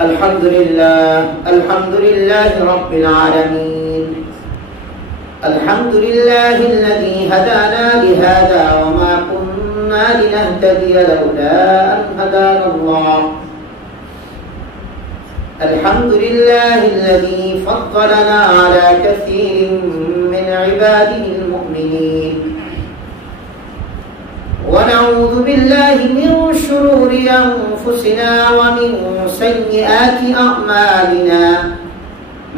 الحمد لله رب العالمين. الحمد لله الذي هدانا لهذا وما كنا لنهتدي لولا أن هدانا الله. الحمد لله الذي فضلنا على كثير من عباده المؤمنين. ونعوذ بالله من شرور أنفسنا ومن سيئات أعمالنا.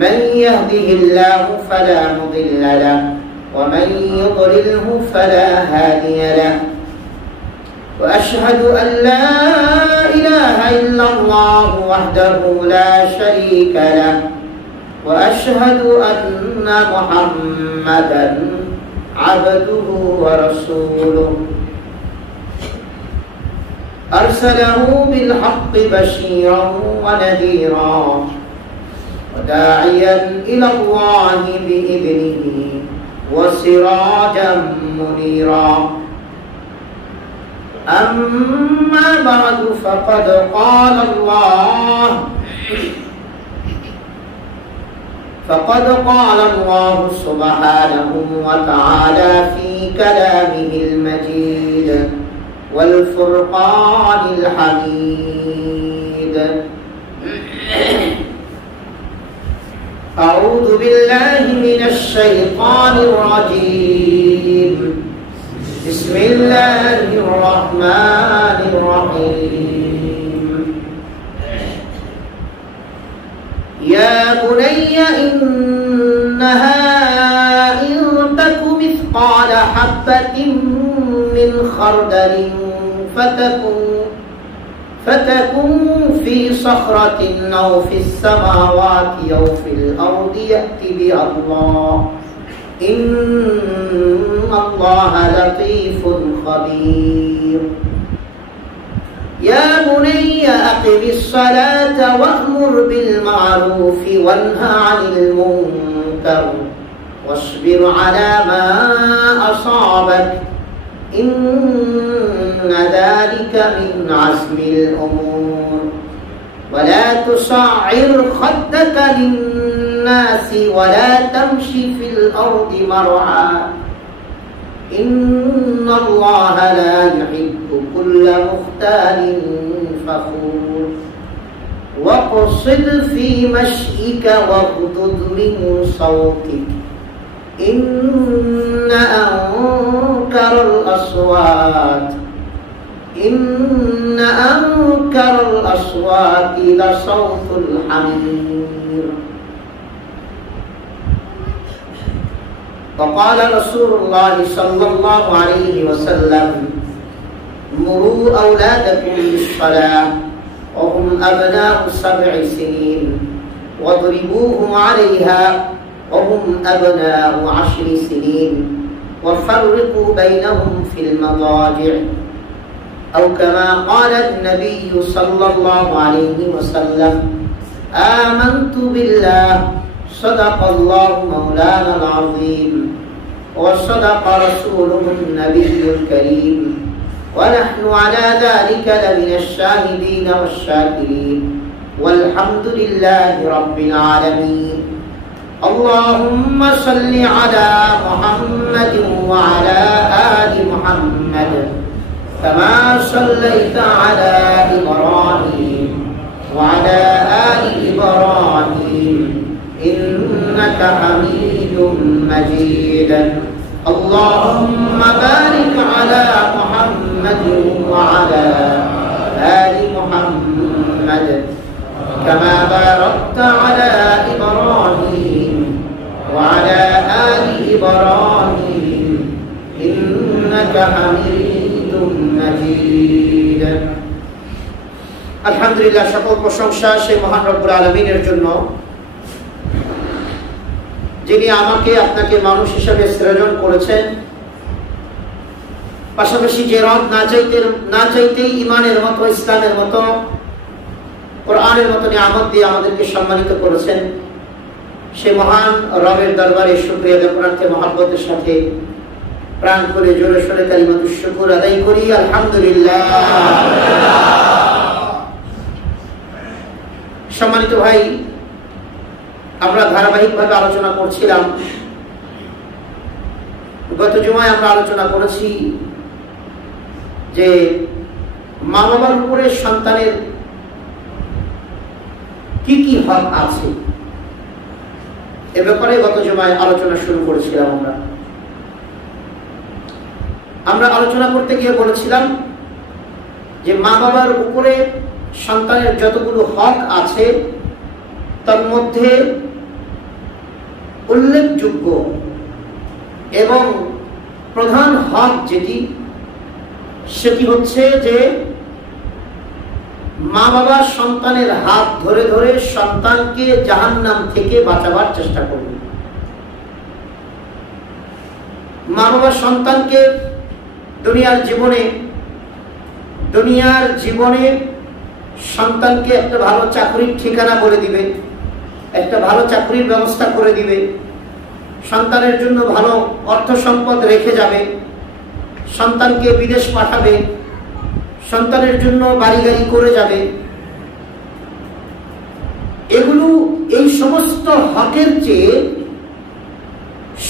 من يهده الله فلا مضل له ومن يضلله فلا هادي له. وأشهد أن لا إله إلا الله وحده لا شريك له. وأشهد أن محمدا عبده ورسوله. أرسله بالحق بشيرا ونذيرا وداعيا إلى الله بإذنه وسراجا منيرا. أما بعد فقد قال الله سبحانه وتعالى في كلامه المجيد والفرقان الحميد. أعوذ بالله من الشيطان الرجيم. بسم الله الرحمن الرحيم. يا بني إنها إن تك مثقال حبة من خردل فتكن في صخرة أو في السماوات أو في الأرض يأت بها الله. إن الله لطيف خبير. يا بني أقم الصلاة وأمر بالمعروف وانه عن المنكر واصبر على ما أصابك. إن ذلك من عزم الأمور. ولا تصعر خدك للناس ولا تمشي في الأرض مرحا. إن الله لا يحب كل مختال فخور. واقصد في مشيك واغضض من صوتك. إن أنكر الأصوات لصوت الحمير. وقال رسول الله صلى الله عليه وسلم مروا أولادكم بالصلاة وهم أبناء 7 سنين واضربوهم عليها وهم أبناء 10 سنين وفرقوا بينهم في المضاجع. أو كما قال النبي صلى الله عليه وسلم آمنت بالله صدق الله مولانا العظيم وصدق رسوله النبي الكريم ونحن على ذلك لمن الشاهدين والشاكرين والحمد لله رب العالمين. اللهم صل على محمد وعلى آل محمد كما صليت على إبراهيم وعلى آل إبراهيم إنك حميد مجيد. اللهم بارك على محمد وعلى آل محمد كما باركت على إبراهيم وعلى آل إبراهيم إنك حميد مجيد. আলহামদুলিল্লাহ, সকল প্রশংসা সেই মহান রব্বুল আলামিনের জন্য, যিনি আমাকে আপনাকে মানুষ হিসেবে সৃজন করেছেন, পাশাপাশি যে রব না চাইতেই ইমানের মতো, ইসলামের মতো, কোরআনের মতো নিয়ামত দিয়ে আমাদেরকে সম্মানিত করেছেন। সে মহান রবের দরবারে শুকরিয়া জ্ঞাপনার্থে মহব্বতের সাথে প্রাণ করে জোরে সোরে কালিমাতুশ শুকর আদায় করি, আলহামদুলিল্লাহ। সম্মানিত ভাই, আমরা ধারাবাহিকভাবে আলোচনা করছিলাম। গত জুমায় আমরা আলোচনা করেছি যে মা বাবার উপরে সন্তানের কি কি হক আছে, এ ব্যাপারে গত জুমায় আলোচনা শুরু করেছিলাম। আমরা আলোচনা করতে গিয়ে বলেছিলাম যে মা বাবার উপরে সন্তানের যতগুলো হক আছে তার মধ্যে উল্লেখযোগ্য এবং প্রধান হক সেটি হচ্ছে যে মা বাবা সন্তানের হাত ধরে ধরে সন্তানকে জাহান্নাম থেকে বাঁচাবার চেষ্টা করবে। মা বাবা সন্তানকে দুনিয়ার জীবনে সন্তানকে একটা ভালো চাকরির ঠিকানা বলে দিবে, একটা ভালো চাকরির ব্যবস্থা করে দিবে, সন্তানের জন্য ভালো অর্থ সম্পদ রেখে যাবে, সন্তানকে বিদেশ পাঠাবে, সন্তানের জন্য বাড়ি গাড়ি করে যাবে। এই সমস্ত হকের চেয়ে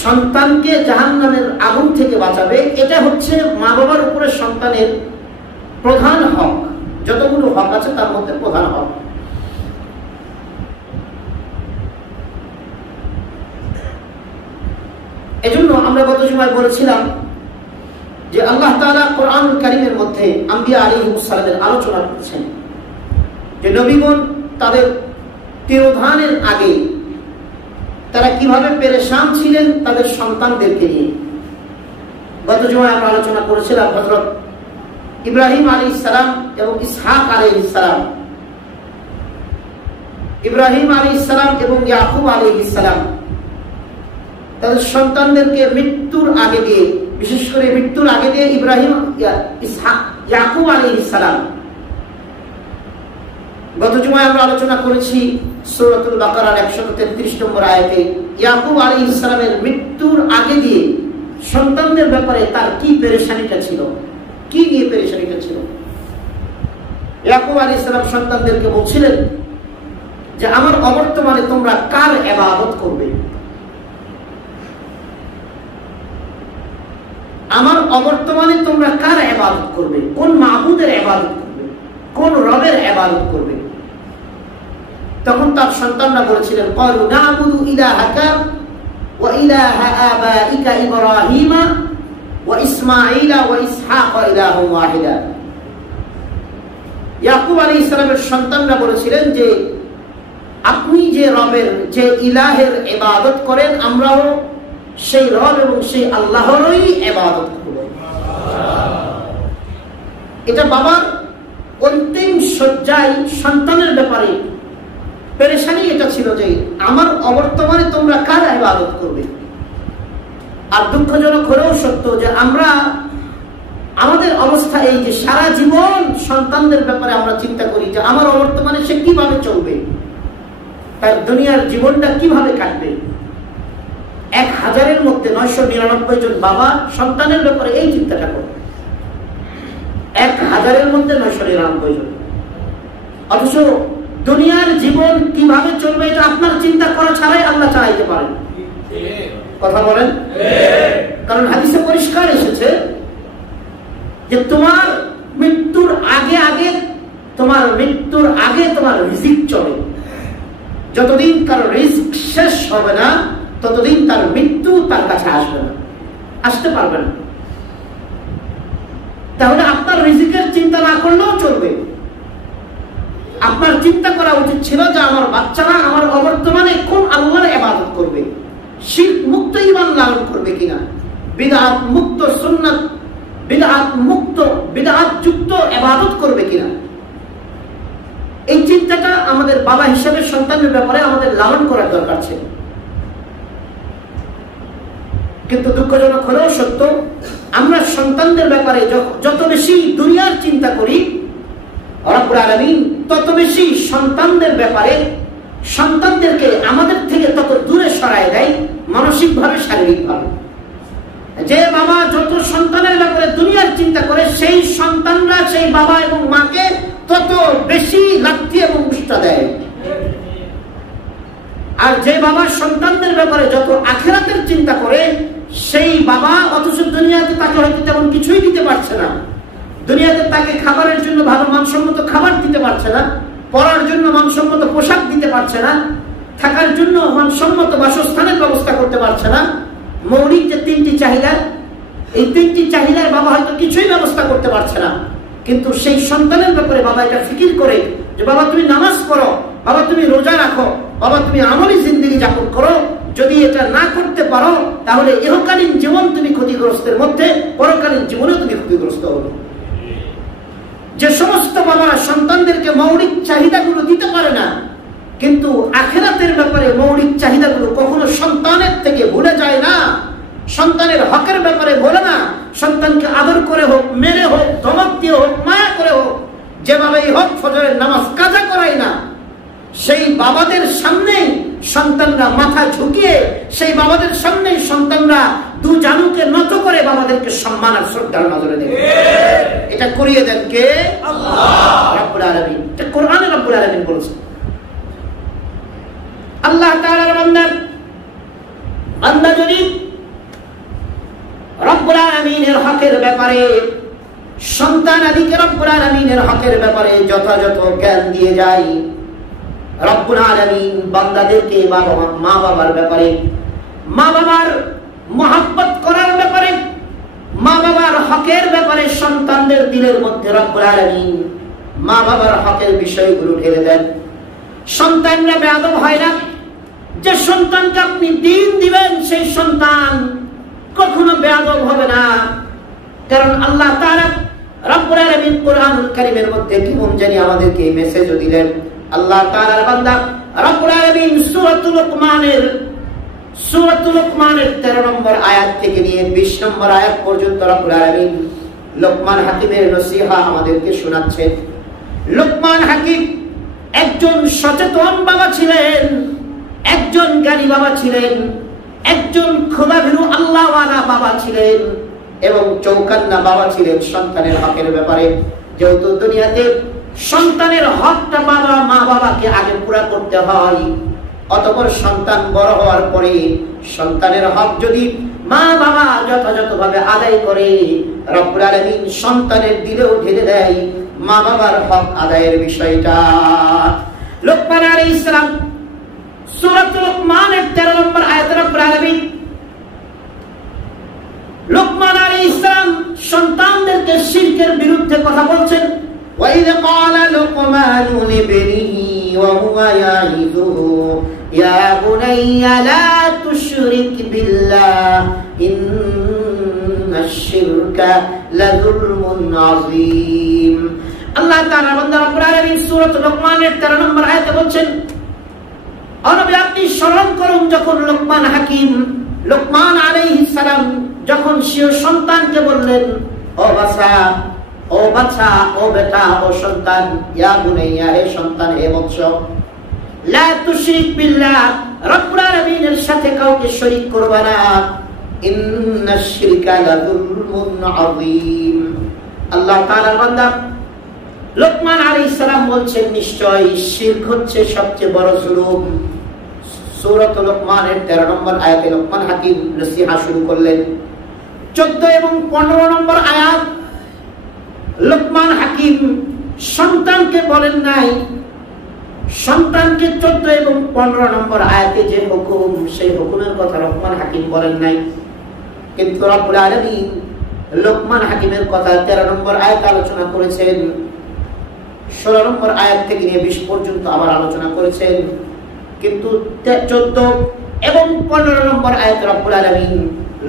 সন্তানকে জাহান্নামের আগুন থেকে বাঁচাবে, এটা হচ্ছে মা বাবার উপরে সন্তানের প্রধান হক। যতগুলো হক আছে তার মধ্যে প্রধান হক। এজন্য আমরা গত সময় বলেছিলাম যে আল্লাহ তাআলা কোরআনুল কারীমের মধ্যে আম্বিয়া আলাইহিস সালামের আলোচনা করছেন যে নবীগণ তাদের তিরোধানের আগে তারা কিভাবে পেরেশান ছিলেন তাদের সন্তানদেরকে নিয়ে। গত জুমায় আমরা আলোচনা করেছিলাম হযরত ইব্রাহিম আলাইহিস সালাম এবং ইসহাক আলাইহিস সালাম, ইব্রাহিম আলাইহিস সালাম এবং ইয়াকুব আলাইহিস সালাম তাদের সন্তানদেরকে মৃত্যুর আগে দিয়ে, বিশেষ করে মৃত্যুর আগে দিয়ে ইব্রাহিম ইয়াকুব আলাইহিস সালাম। গত জুমায় আমরা আলোচনা করেছি সূরাতুল বাকারার 133 নম্বর আয়াতে ইয়াকুব আলাইহিস সালামের মৃত্যুর আগে দিয়ে সন্তানদের ব্যাপারে তার কি পেরেশানিটা ছিল, কি নিয়ে পেরেশানিটা ছিল। ইয়াকুব আলাইহিস সালাম সন্তানদেরকে বলছিলেন যে আমার অবর্তমানে তোমরা কার ইবাদত করবে, আমার অবর্তমানে তোমরা কার ইবাদত করবে, কোন মাবুদের ইবাদত করবে, কোন রবের ইবাদত করবে। তখন তার সন্তানরা বলেছিলেন ক্বালু না'বুদু ইলাহাকা ওয়া ইলাহা আবাইকা ইব্রাহিম ওয়া ইসমাঈল ওয়া ইসহাক ইলাহুন ওয়াহিদা। ইয়াকুব আলাইহিস সালামের সন্তানরা বলেছিলেন যে আপনি যে রবের, যে ইলাহের ইবাদত করেন, আমরাও সেই রব এবং সেই আল্লাহরই ইবাদত করব। এটা বাবার অন্তিম শয্যায় সন্তানের ব্যাপারে পেরেশানি এটা ছিল যে আমার অবর্তমানে তোমরা কার ইবাদত করবে। আর দুঃখজনক হলেও সত্য যে আমরা আমাদের অবস্থা এই যে সারা জীবন সন্তানদের ব্যাপারে আমরা চিন্তা করি যে আমার অবর্তমানে সে কিভাবে চলবে, তার দুনিয়ার জীবনটা কিভাবে কাটবে। 1000-এর মধ্যে 999 জন বাবা সন্তানের ব্যাপারে এই চিন্তাটা করে, 1000-এর মধ্যে 999 জন। অথচ দুনিয়ার জীবন কিভাবে চলবে এটা আপনার চিন্তা করা ছাড়াই আল্লাহ চালাইতে পারেন। কথা বলেন? কারণ হাদিসে পরিষ্কার এসেছে যে তোমার মৃত্যুর আগে তোমার রিজিক চলে। যতদিন কারো রিজিক শেষ হবে না ততদিন তার মৃত্যু তার কাছে আসতে পারবে না। তাহলে আপনার রিজিকের চিন্তা না করলেও চলবে। আপনার চিন্তা করা উচিত ছিল যে আমার বাচ্চারা আমার অবর্তমানে কোন আল্লাহর ইবাদত করবে, শিরক মুক্ত ঈমান লালন করবে কিনা, বিদআত মুক্ত সুন্নাত, বিদআত যুক্ত ইবাদত করবে কিনা। এই চিন্তাটা আমাদের বাবা হিসেবে সন্তানের ব্যাপারে আমাদের লালন করার দরকার ছিল। কিন্তু দুঃখজনক হলেও সত্য, আমরা সন্তানদের ব্যাপারে যত বেশি দুনিয়ার চিন্তা করি, রব্বুল আলামিন তত বেশি সন্তানদের ব্যাপারে সন্তানদেরকে আমাদের থেকে তত দূরে সরায় দেয়, মানসিকভাবে, শারীরিকভাবে। যে বাবা যত সন্তানের ব্যাপারে দুনিয়ার চিন্তা করে সেই সন্তানরা সেই বাবা এবং মাকে তত বেশি লাথি এবং উষ্টা দেয়। বাবা সন্তানদের ব্যাপারে যত আখিরাতের চিন্তা করে, সেই বাবা অথচ দুনিয়াতে তাকে হয়তো তেমন কিছুই দিতে পারছে না, দুনিয়াতে তাকে খাবারের জন্য ভালো মানসম্মত খাবার দিতে পারছে না, পড়ার জন্য মানসম্মত পোশাক দিতে পারছে না, থাকার জন্য মানসম্মত বাসস্থানের ব্যবস্থা করতে পারছে না। মৌলিক যে তিনটি চাহিদা, এই তিনটি চাহিদার বাবা হয়তো কিছুই ব্যবস্থা করতে পারছে না, কিন্তু সেই সন্তানের ব্যাপারে বাবা এটা ফিকির করে যে বাবা তুমি নামাজ পড়ো, বাবা তুমি রোজা রাখো, বাবা তুমি আমলি জিন্দেগি যাপন করো। যদি এটা না করতে পারো তাহলে ইহকালীন জীবন তুমি ক্ষতিগ্রস্তের মধ্যে, পরকালীন জীবনে তুমি ক্ষতিগ্রস্ত হবে। যে সমস্ত বাবারা সন্তানদেরকে মৌলিক চাহিদাগুলো দিতে পারে না, কিন্তু আখিরাতের ব্যাপারে মৌলিক চাহিদাগুলো কখনো সন্তানের থেকে ভুলে যায় না, সন্তানের হকের ব্যাপারে বলে না, সন্তানকে আদর করে হোক, মেরে হোক, ধমক দিয়ে হোক, মায়া করে হোক, যেভাবেই হোক ফজরের নামাজ কাজা করায় না, সেই বাবাদের সামনেই সন্তানরা মাথা ঝুঁকিয়ে, সেই বাবাদের সামনেই সন্তানরা দু জানুকে নত করে বাবাদেরকে সম্মান আর শ্রদ্ধার নজরে দেবে। এটা করিয়ে দেন কে? আল্লাহ রাব্বুল আলামিন। এটা কোরআনে রাব্বুল আলামিন বলেছেন। আল্লাহ তাআলার বান্দা যদি রব্বুল আলামিনের হকের ব্যাপারে, সন্তান আদিকে রব্বুল আলামিনের হকের ব্যাপারে যথাযথ জ্ঞান দিয়ে যায়, রব্বুল আলামিন বান্দাদেরকে মা বাবার ব্যাপারে, মা বাবার মহব্বত করার ব্যাপারে, মা বাবার হকের ব্যাপারে সন্তানদের দিলের মধ্যে রব্বুল আলামিন মা বাবার হকের বিষয়গুলো ঢেলে দেন। সন্তানরা বেয়াদব হয় না। যে সন্তানকে আপনি দিন দিবেন সেই সন্তান কখনো বেয়াদব হবে না, কারণ আল্লাহ তাআলা রব্বুল আলামিন কোরআনুল কারীমের মধ্যে কেমন জানি আমাদেরকে এই মেসেজও দিলেন। আল্লাহ তাআলার বান্দা রব্বুল আলামিন সূরাতুল লুকমানের 13 নম্বর আয়াত থেকে নিয়ে 20 নম্বর আয়াত পর্যন্ত রব্বুল আলামিন লোকমান হাকিমের নসিহা আমাদেরকে শোনাচ্ছেন। লোকমান হাকিম একজন সচেতন বাবা ছিলেন, একজন জ্ঞানী বাবা ছিলেন, একজন খোদাভীরু আল্লাহওয়ালা বাবা ছিলেন এবং চৌকান্না বাবা ছিলেন সন্তানের হকের ব্যাপারে। যেহেতু দুনিয়াতে সন্তানের হকটা মা বাবাকে আগে পুরা করতে হয়, অতঃপর সন্তান বড় হওয়ার পরে সন্তানের হক যদি মা বাবা যথাযথভাবে আদায় করে, রব্বুল আলামিন সন্তানের দিলেও ঢেলে দেয় মা বাবার হক আদায়ের বিষয়টা। লোকমান আলাইহিস সালাম সূরাতুল লুকমানের 13 নম্বর আয়াতে রব্বুল আলামিন লোকমান আলাইহিস সালাম সন্তানদেরকে শিরকের বিরুদ্ধে কথা বলছেন। وَإِذْ قَالَ لُقْمَانُ لِابْنِهِ وَهُوَ يَعِظُهُ يَا بُنَيَّ لَا تُشْرِكْ بِاللَّهِ إِنَّ الشِّرْكَ لَظُلْمٌ عَظِيمٌ। আল্লাহ তাআলা বান্দা রব্বুল আলামিন সূরাতুল লুকমানের 13 নম্বর আয়াতে বলছেন, ও নবী আপনি স্মরণ করুন যখন লোকমান আলাইহিস সালাম যখন সে সন্তানকে বললেন, ও বাচ্চা, ও বেটা, ও সন্তান, ইয়া বুনাইয়া, হে সন্তান, হে বৎস, লা তুশরিক বিল্লাহ, রব্বুল আলামিনের সাথে কাউকে শরীক করবে না, ইন্নাশ শিরকা লাযুলমুন আযীম। আল্লাহ তাআলার বান্দা লোকমান আলাইহিস সালাম বলছেন নিশ্চয় শিরক হচ্ছে সবচেয়ে বড় জুলুম। সূরাতুল লুকমানের 13 নম্বর আয়াতে লোকমান হাকিম নসিহা শুরু করলেন। 14 এবং 15 নম্বর আয়াত লোকমান হাকিম সন্তানকে বলেন নাই, সন্তানকে 14 এবং 15 নম্বর আয়াতে যে হুকুম, সেই হুকুমের কথা লোকমান হাকিম বলেন নাই, কিন্তু রব্বুল আলামিন লোকমান হাকিমের কথা 13 নম্বর আয়াতে আলোচনা করেছেন, 16 নম্বর আয়াত থেকে নিয়ে 20 পর্যন্ত আবার আলোচনা করেছেন। কিন্তু 14 এবং 15 নম্বর আয়াতে রব্বুল আলামিন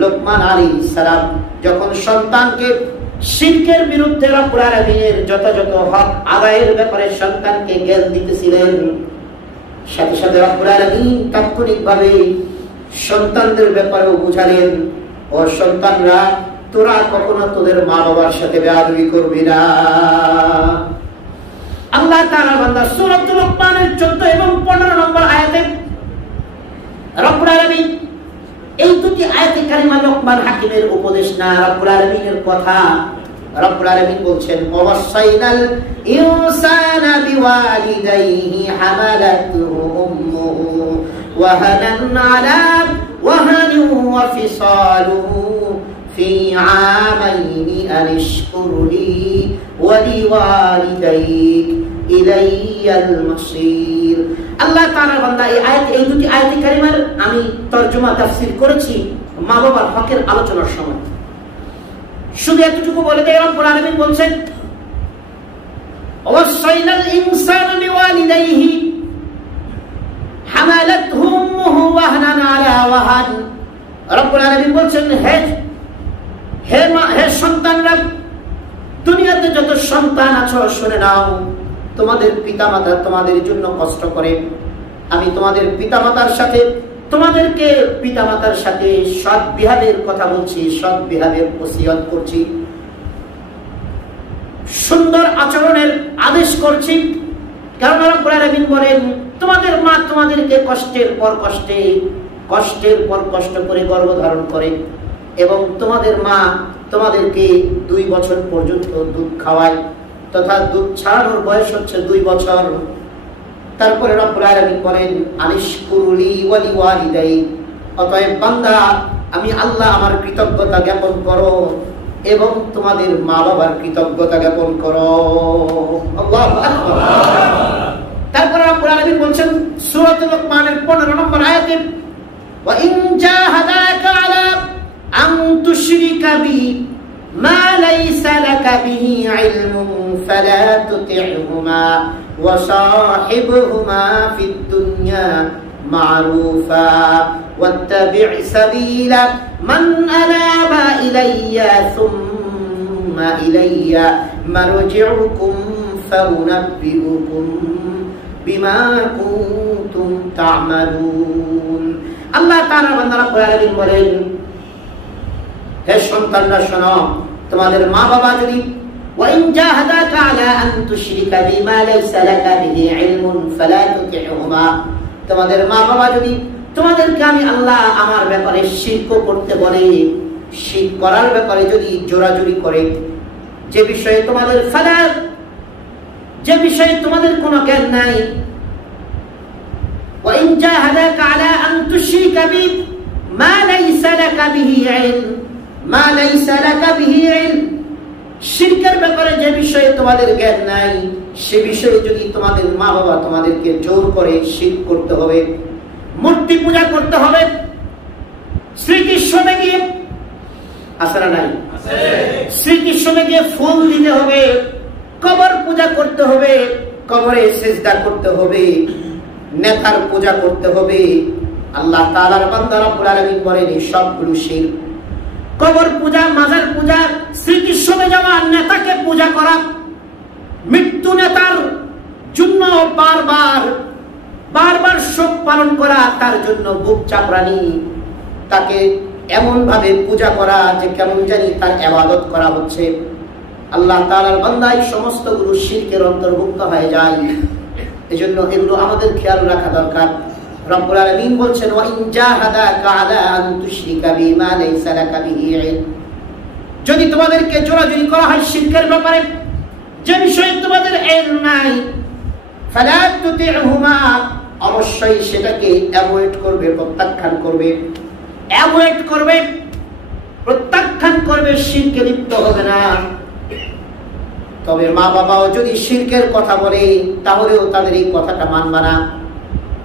লোকমান আলাইহিস সালাম যখন সন্তানকে শিরকের বিরুদ্ধে রব্বুল আলামিনের যথাযথ হক আদায়ের ব্যাপারে সন্তানকে জ্ঞান দিতেছিলেন, সাথে সাথে রব্বুল আলামিন তাৎক্ষণিকভাবে সন্তানদের ব্যাপারেও বুঝালেন, ও সন্তানরা তোরা কখনো তোদের মা বাবার সাথে বেয়াদবি করবি না। আল্লাহ তাআলা বান্দা সূরাতুল লুকমানের 14 এবং 15 নম্বর আয়াতে রব্বুল আলামিন, এই দুটি আয়াতে কারিমা লোকমান হাকিমের উপদেশ না, রব্বুল আলামিনের কথা। রব্বুল আলামিন বলছেন, ওয়াসাইনাল ইনসানা বিওয়ালিদাইহি হামালাতুহু উম্মুহু وهنا على وهن وفصاله في عامين أن اشكر لي ولوالديك إلي المصير আল্লাহ তাআলা বান্দা এই দুটি আয়াতে কারিমার আমি তরজমা তাফসীর করেছি মা বাবার হকের আলোচনার সময়। শুধু এতটুকু বলে দেই রব্বুল আলামিন বলছেন ওয়াসাইনাল ইনসানা বিওয়ালিদাইহি হামালাতহু উম্মুহু ওয়াহনান আলা ওয়াহান। রব্বুল আলামিন বলছেন হে সন্তানরা, দুনিয়াতে যত সন্তান আছো শুনে নাও, তোমাদের পিতামাতা তোমাদের জন্য কষ্ট করে। আমি তোমাদের পিতামাতার সাথে সৎ বিহেভের কথা বলছি, সৎ বিহেভের ওসিয়ত করছি, সুন্দর আচরণের আদেশ করছি। কারণ রব্বুল আলামিন বলেন তোমাদের মা তোমাদেরকে কষ্টের পর কষ্ট করে গর্ভধারণ করে, এবং তোমাদের মা তোমাদেরকে 2 বছর পর্যন্ত দুধ খাওয়ায়, তথা দুধ ছাড়ানোর বয়স হচ্ছে 2 বছর। তারপরে রব্বুল আলামিন বলেন আনিশকুরুলি ওয়ালিওয়ালিদাই, অতএব বান্দা আমি আল্লাহ আমার কৃতজ্ঞতা জ্ঞাপন করো এবং তোমাদের মা বাবার কৃতজ্ঞতা জ্ঞাপন করো। আল্লাহু আকবার। তারপরে রব্বুল আলামিন বলেন সূরাতুল লুকমানের 15 নম্বর আয়াতে ওয়া ইন জাহাদাকা আলা আন তুশরিকা বি মা লাইসা লাকা বিহি ইলমুন ফালা তুতি'হুমা ওয়া সাহিবহুমা ফিদ দুনিয়া মা'রুফা ওয়াত্তাবি' সাবিলা মান আনাবা ইলাইয়া সুম্মা ইলাইয়া মারজি'ুকুম ফাউনাব্বিউকুম বিমা কুনতুম তা'মালুন। আল্লাহ তাআলা বান্দা রব্বুল আলামিন বলেন হে সন্তানরা শোনো, তোমাদের মা বাবা যদি ওয়াইন জাহাদাকা আলা আন তুশরিকা বিমা লাইসা লাকা বিহি ইলমুন ফালা তুতি'হুমা, তোমাদের মা বাবা যদি তোমাদেরকে আমি আল্লাহ আমার ব্যাপারে শিরক করতে বলে, শিরক করার ব্যাপারে যদি জোরাজুরি করে, যে বিষয়ে তোমাদের কোনো জ্ঞান নাই, ওয়াইন জাহাদাকা আলা আন তুশরিকা বিমা লাইসা লাকা বিহি ইলম মা লাইসা লাকা বিহি ইলম, শিরকের ব্যাপারে যে বিষয়ে তোমাদের জ্ঞান নাই, সে বিষয়ে যদি তোমাদের মা বাবা তোমাদেরকে জোর করে শিরক করতে হবে, মূর্তি পূজা করতে হবে, শ্রীকৃষ্ণে গিয়ে আসরা নাই শ্রীকৃষ্ণে গিয়ে ফুল দিতে হবে, কবর পূজা করতে হবে, কবরে সিজদা করতে হবে, নেতার পূজা করতে হবে, আল্লাহ তাআলার বান্দা রব্বুল আলামিন বলেন এই সবগুলো শিরক। কবর পূজা, মাজার পূজা, শ্রীকৃষ্ণে যাওয়া, নেতাকে পূজা করা, মৃত্যু নেতার জন্য বারবার শোক পালন করা, তার জন্য বুক চাপড়ানি, তাকে এমন ভাবে পূজা করা যে কেমন জানি তার ইবাদত করা হচ্ছে। আল্লাহ তাআলার বান্দা এই সমস্ত গুলো শিরকের অন্তর্ভুক্ত হয়ে যায়। এজন্য এগুলো আমাদের খেয়াল রাখা দরকার। রব্বুল আলামিন বলছেন ওয়া ইন জাহাদাকা আলা আন তুশরিকা বিমা লাইসা লাকা বিহি ইলম, যদি তোমাদেরকে জোরাজুরি করা হয় শিরকের ব্যাপারে, যে বিষয়ে তোমাদের ইলম নাই, ফালা তুতি'হুমা, অবশ্যই সেটাকে অ্যাভয়েড করবে, প্রত্যাখ্যান করবে, শিরকে লিপ্ত হবে না। তবে মা বাবাও যদি শিরকের কথা বলে, তাহলেও তাদের এই কথাটা মানবা না।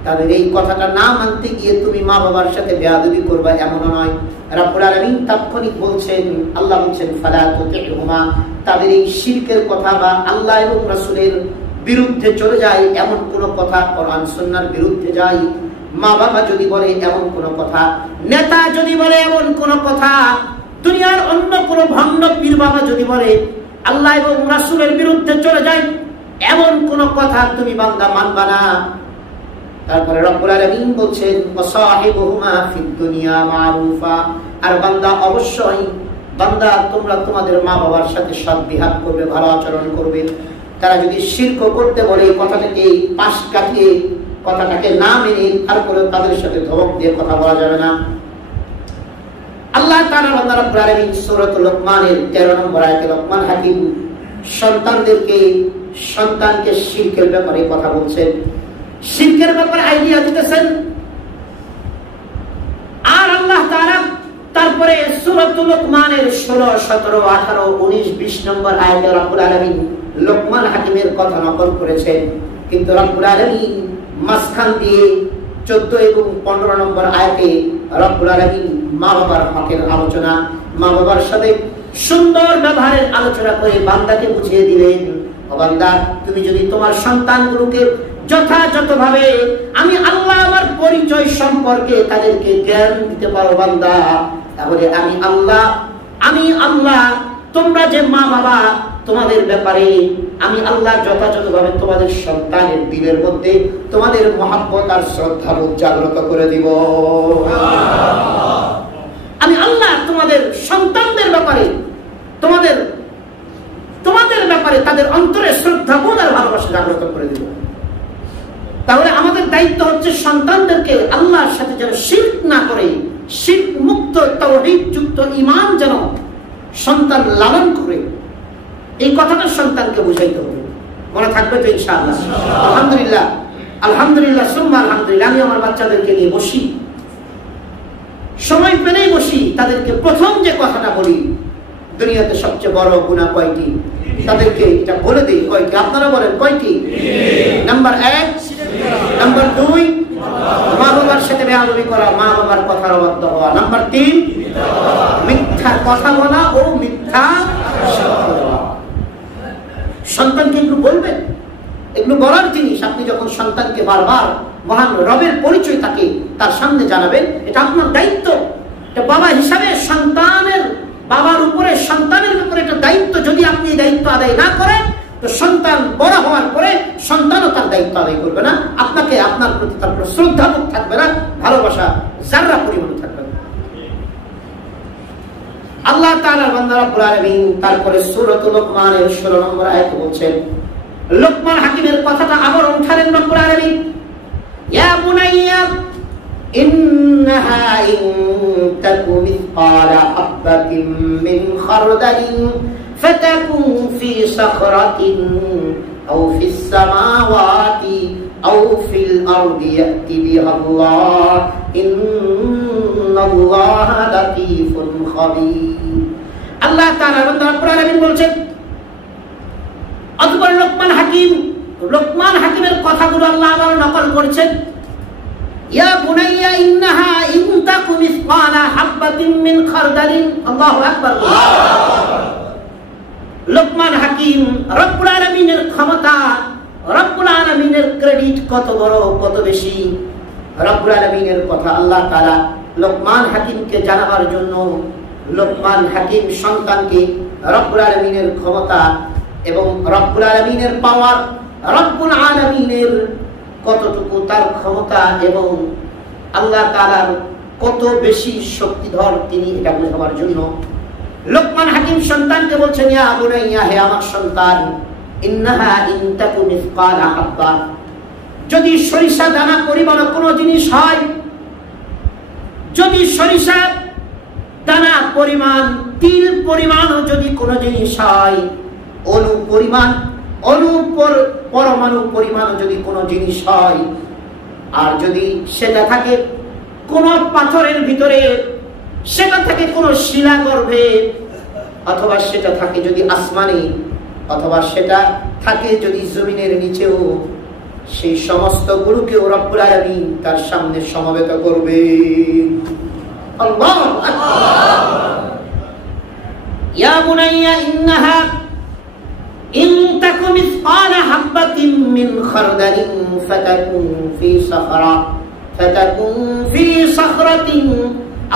তাদের এই কথাটা না মানতে গিয়ে তুমি মা বাবার সাথে বেয়াদবি করবা এমনও নয়। রব্বুল আলামিন তাৎক্ষণিক বলছেন, আল্লাহ বলছেন ফালা তুতি'হুমা, তাদের এই শিরকের কথা বা আল্লাহ এবং রাসূলের বিরুদ্ধে চলে যায় এমন কোন কথা, কোরআন সুন্নাহর বিরুদ্ধে যায়, মা বাবা যদি বলে এমন কোন কথা, নেতা যদি বলে এমন কোন কথা, দুনিয়ার অন্য কোন ভণ্ড পীর বাবা যদি বলে আল্লাহ এবং রাসূলের বিরুদ্ধে চলে যায় এমন কোন কথা তুমি বান্দা মানবা না। তারপরে রব্বুল আলামিন বলছেন ওয়াসাহিবুহুমা ফিদ দুনিয়া মারুফা, আর বান্দা অবশ্যই বান্দা তোমরা তোমাদের মা বাবার সাথে সৎ বিহার করবে, ভালো আচরণ করবে। তারা যদি শিরক করতে বলে কথাটাকে পাশ কাটিয়ে, কথাটাকে না মেনে তারপরে তাদের সাথে ধমক দিয়ে কথা বলা যাবে না। আল্লাহ তাআলা বান্দা রব্বুল আলামিন সূরাতুল লুকমানের 13 নম্বর আয়াতে লুকমান হাকিম সন্তানকে শিরকের ব্যাপারে কথা বলছেন, শিরকের ব্যাপারে আইডিয়া দিতেছেন। তারপরে সূরাতুল লোকমানের 16, 17, 18, 19, 20 নম্বর আয়াতে রব্বুল আলামিন লোকমান হাকিমের কথা নকল করেছেন, কিন্তু রব্বুল আলামিন মাঝখান দিয়ে 14 এবং 15 নম্বর আয়াতে রব্বুল আলামিন মা বাবার হকের আলোচনা, মা বাবার সাথে সুন্দর ব্যবহারের আলোচনা করে বান্দাকে বুঝিয়ে দিলেন, ও বান্দা, তুমি যদি তোমার সন্তানগুলোকে যথাযথভাবে আমি আল্লাহ আমার পরিচয় সম্পর্কে তাদেরকে জ্ঞান দিতে পারো বান্দা, তাহলে আমি আল্লাহ তোমরা যে মা বাবা তোমাদের ব্যাপারে আমি আল্লাহ যথাযথভাবে তোমাদের সন্তানের দিলের মধ্যে তোমাদের মহব্বত আর শ্রদ্ধা জাগ্রত করে দিব। আমি আল্লাহ তোমাদের সন্তানদের ব্যাপারে তোমাদের ব্যাপারে তাদের অন্তরে শ্রদ্ধাবোধ আর ভালোবাসা জাগ্রত করে দিব। তাহলে আমাদের দায়িত্ব হচ্ছে সন্তানদেরকে আল্লাহর সাথে যেন শিরক না করে, শিরক মুক্ত তাওহীদ যুক্ত ঈমান যেন সন্তান লালন করে, এই কথাটা সন্তানকে বুঝাইতে হবে। মনে থাকবে তো ইনশাআল্লাহ? আলহামদুলিল্লাহ সুম্মা আলহামদুলিল্লাহ। আমি আমার বাচ্চাদেরকে নিয়ে বসি, সময় পেলেই বসি, তাদেরকে প্রথম যে কথাটা বলি, দুনিয়াতে সবচেয়ে বড় গুনাহ কয়টি, তাদেরকে এটা বলে দিই। কয়টি? আপনারা বলেন কয়টি? নাম্বার 1, নাম্বার 2 মা বাবার সাথে বেয়াদবি করা, মা বাবার কথার অবাধ্য হওয়া। নাম্বার 3 মিথ্যা কথা বলা ও মিথ্যা সাক্ষ্য দেওয়া। সন্তানকে এগুলো বলবেন, এগুলো বলার জিনিস। আপনি যখন সন্তানকে বারবার মহান রবের পরিচয় তাকে তার সামনে জানাবেন, এটা আপনার দায়িত্ব। এটা বাবা হিসাবে বাবার উপরে সন্তানের উপরে একটা দায়িত্ব। যদি আপনি এই দায়িত্ব আদায় না করেন, তো সন্তান বড় হওয়ার পরে সন্তানও তার দায়িত্ব আদায় করবে না, আপনার প্রতি তার শ্রদ্ধাবোধ থাকবে না, ভালোবাসা যাররা পরিমাণ থাকবে না। আল্লাহ তাআলা বান্দা রব্বুল আলামিন তারপরে সূরাতুল লোকমানের 16 নম্বর আয়াতে বলছেন, লোকমান হাকিমের কথাটা আবার উঠালেন রব্বুল আলামিন, ইয়া বুনাইয়া ইন্নাহা ইন তাকু মিসকালা হাববাতিন মিন খারদালিন ফাতাকুন ফি সাখরাতিন আও ফিস সামাওয়াতি আও ফিল আরদি ইয়াতি বিহাল্লাহ ইন্নাল্লাহা লাতীফুন খাবীর। আল্লাহ তাআলা রব্বুল আলামিন বলছেন, অতঃপর লোকমান হাকিমের কথাগুলো আল্লাহ আবার নকল করেছেন। ইয়া বুনাইয়া ইন্নাহা ইন তাকু মিসকালা হাববাতিন মিন খারদালিন। আল্লাহু আকবার। লোকমান হাকিম রব্বুল আলামিনের ক্ষমতা, রব্বুল আলামিনের ক্রেডিট কত বড়, কত বেশি। রব্বুল আলামিনের কথা আল্লাহ তাআলা লোকমান হাকিমকে জানাবার জন্য লোকমান হাকিম সন্তানকে রব্বুল আলামিনের ক্ষমতা এবং রব্বুল আলামিনের পাওয়ার, রব্বুল আলামিনের কতটুকু তার ক্ষমতা এবং আল্লাহ তাআলার কত বেশি শক্তিধর তিনি, এটা বোঝাবার জন্য লোকমান হাকিম সন্তানকে বলছেন, ইয়া বুনাইয়া, হে আমার সন্তান, ইন্নাহা ইন তাকু মিসকালা হাব্বা, যদি সরিষা দানা পরিমাণ কোনো জিনিস হয়, যদি সরিষা দানা পরিমাণ, তিল পরিমাণও যদি কোনো জিনিস হয়, পরমাণু পরিমাণ যদি কোনো জিনিস হয়, আর যদি সেটা থাকে কোন পাথরের ভিতরে, সেটা থাকে কোন শিলা গর্ভে, অথবা সেটা থাকে যদি আসমানে, অথবা সেটা থাকে যদি জমিনের নিচেও, সেই সমস্ত গুলোকেও রব্বুল আলামিন তার সামনে সমবেত করবে। আল্লাহু আকবার। ইয়া বুনাইয়া ইন্নাহা ইন তাকু মিসকালা হাববাতিন মিন খারদালিন ফাতাকুন ফি সাখরাতিন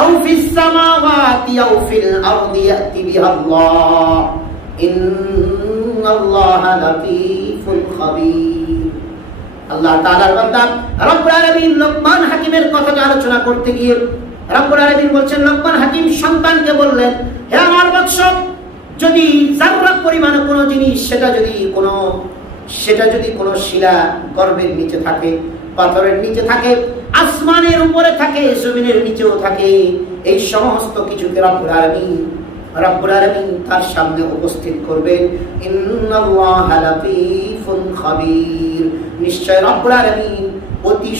আও ফিস সামাওয়াতি আও ফিল আরদি ইয়াতি বিহাল্লাহ ইন্নাল্লাহা লাতীফুন খাবীর। আল্লাহ তাআলার বান্দা রব্বুল আলামিন লোকমান হাকিমের কথা আলোচনা করতে গিয়ে রব্বুল আলামিন বলছেন, লোকমান হাকিম সন্তানকে বললেন, হে আমার বৎস, যদি যাররা পরিমাণ কোনো জিনিস, সেটা যদি কোনো শিলা গর্ভের নিচে থাকে, পাথরের নিচে থাকে, আসমানের উপরে থাকে, জমিনের নিচেও থাকে, এই সমস্ত কিছুকে রব্বুল আলামিন তার সামনে উপস্থিত করবেন। ইন্নাল্লাহা লাতীফুন খাবীর, নিশ্চয় রব্বুল আলামিন অতি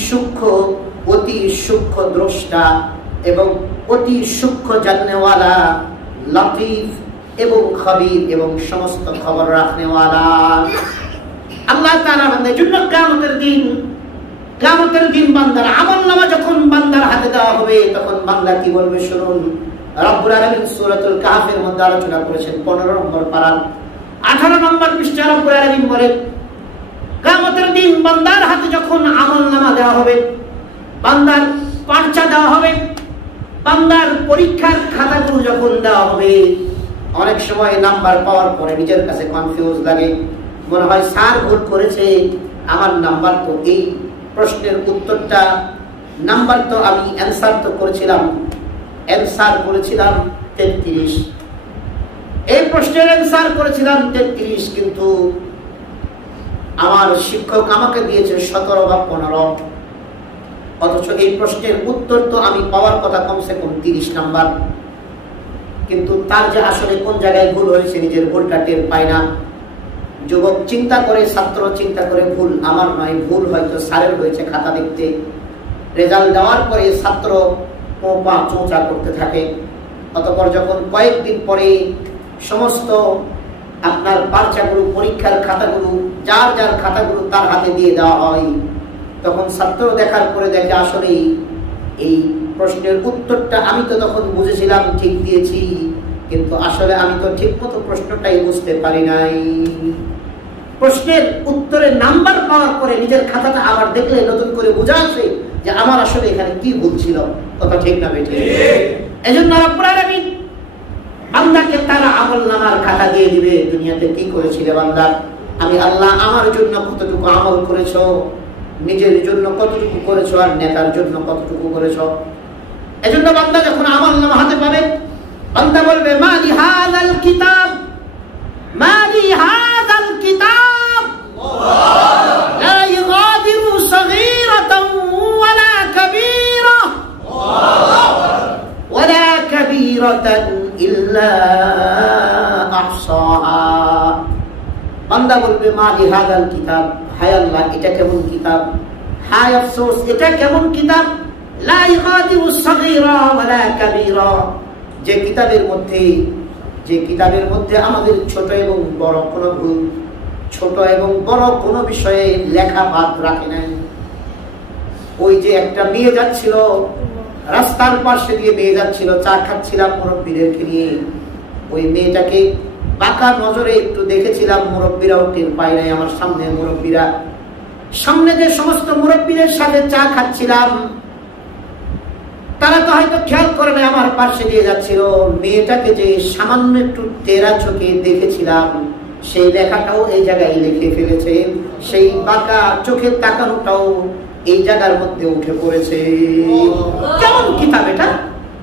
সূক্ষ্ম দ্রষ্টা এবং অতি সূক্ষ্ম জাননেওয়ালা, লতিফ এবং খবীর এবং সমস্ত খবর রাখনেওয়ালা। আল্লাহ তাআলা বান্দার জন্য কিয়ামতের দিন বান্দার আমলনামা যখন বান্দার হাতে দেওয়া হবে তখন বান্দা কি বলবে শুনুন। রব্বুল আলামিন সূরাতুল কাহফের মধ্যে আলোচনা করেছেন 15 নম্বর পারা 18 নম্বর পৃষ্ঠা। রব্বুল আলামিন বলেন কিয়ামতের দিন বান্দার হাতে যখন আমলনামা দেওয়া হবে, বান্দার পারচা দেওয়া হবে, বান্দার পরীক্ষার খাতাগুলো যখন দেওয়া হবে, অনেক সময় নাম্বার পাওয়ার পরে নিজের কাছে কনফিউজ লাগে, মনে হয় স্যার ভুল করেছে, আমার নাম্বার তো এই প্রশ্নের উত্তরটা নাম্বার তো আমি অ্যানসার তো করেছিলাম 33, এই প্রশ্নের অ্যানসার করেছিলাম 33, কিন্তু আমার শিক্ষক আমাকে দিয়েছে 17 বা 15, অথচ এই প্রশ্নের উত্তর তো আমি পাওয়ার কথা কমসে কম 30 নাম্বার, কিন্তু তার যে আসলে কোন জায়গায় ভুল হয়েছে নিজের ভুলটা টের পায় না। যুবক চিন্তা করে, ছাত্র চিন্তা করে ভুল আমার নয়, ভুল হয়তো স্যারের হয়েছে খাতা দেখতে। রেজাল্ট দেওয়ার পরে ছাত্র পোপা চোঁচা করতে থাকে। অতঃপর যখন কয়েকদিন পরে সমস্ত আপনার পারচাগুলো, পরীক্ষার খাতাগুলো, যার যার খাতাগুলো তার হাতে দিয়ে দেওয়া হয়, তখন ছাত্র দেখার পরে দেখে আসলে এই প্রশ্নের উত্তরটা আমি তো তখন বুঝেছিলাম ঠিক দিয়েছি, কিন্তু আসলে আমি তো ঠিক মতো প্রশ্নটাই বুঝতে পারি নাই। প্রশ্নের উত্তরের নাম্বার পাওয়ার পরে নিজের খাতাটা আবার দেখলে নতুন করে বোঝা আসে যে আমার আসলে এখানে কি ভুল ছিল। কথা ঠিক না বেঠিক? এজন্য রব্বুল আলামিন বান্দাকে তার আমলনামার খাতা দিয়ে দিবে, দুনিয়াতে কি করেছিলে বান্দা, আমি আল্লাহ আমার জন্য কতটুকু আমল করেছো, নিজের জন্য কতটুকু করেছো, আর নেতার জন্য কতটুকু করেছো। এজন্য বান্দা যখন আমলনামা হাতে পাবে, বান্দা বলবে মালি হাযাল কিতাব, মালি হাযাল কিতাব লা ইগাদিরু সগীরাতান ওয়ালা কাবীরা ওয়ালা কাবীরাতান ইল্লা আহসাহা। বান্দা বলবে মালি হাযাল কিতাব, হায় আল্লাহ এটা কেমন কিতাব, হায় আফসোস এটা কেমন কিতাব, লা ইগাদিরু সগীরা ওয়ালা কাবীরা, যে কিতাবের মধ্যে আমাদের ছোট এবং বড় কোনো ভুল, ছোট এবং বড় কোনো বিষয়ে লেখা বাদ রাখে নাই। ওই যে একটা মেয়ে যাচ্ছিল, রাস্তার পাশে দিয়ে মেয়ে যাচ্ছিল, চা খাচ্ছিলাম মুরব্বীদেরকে নিয়ে, ওই মেয়েটাকে বাঁকা নজরে একটু দেখেছিলাম, মুরব্বীরাও টের পায় নাই। আমার সামনে যে সমস্ত মুরব্বীদের সাথে চা খাচ্ছিলাম, তারা তো হয়তো খেয়াল করে না, আমার পাশে দিয়ে যাচ্ছিল। মেয়েটাকে যে সামান্য একটু তেরা চোখে দেখেছিলাম, সেই লেখাটাও এই জায়গায় লিখে ফেলেছে, সেই বাঁকা চোখের তাকানোটাও এই জায়গার মধ্যে উঠে পড়েছে। কেমন কিতাব এটা,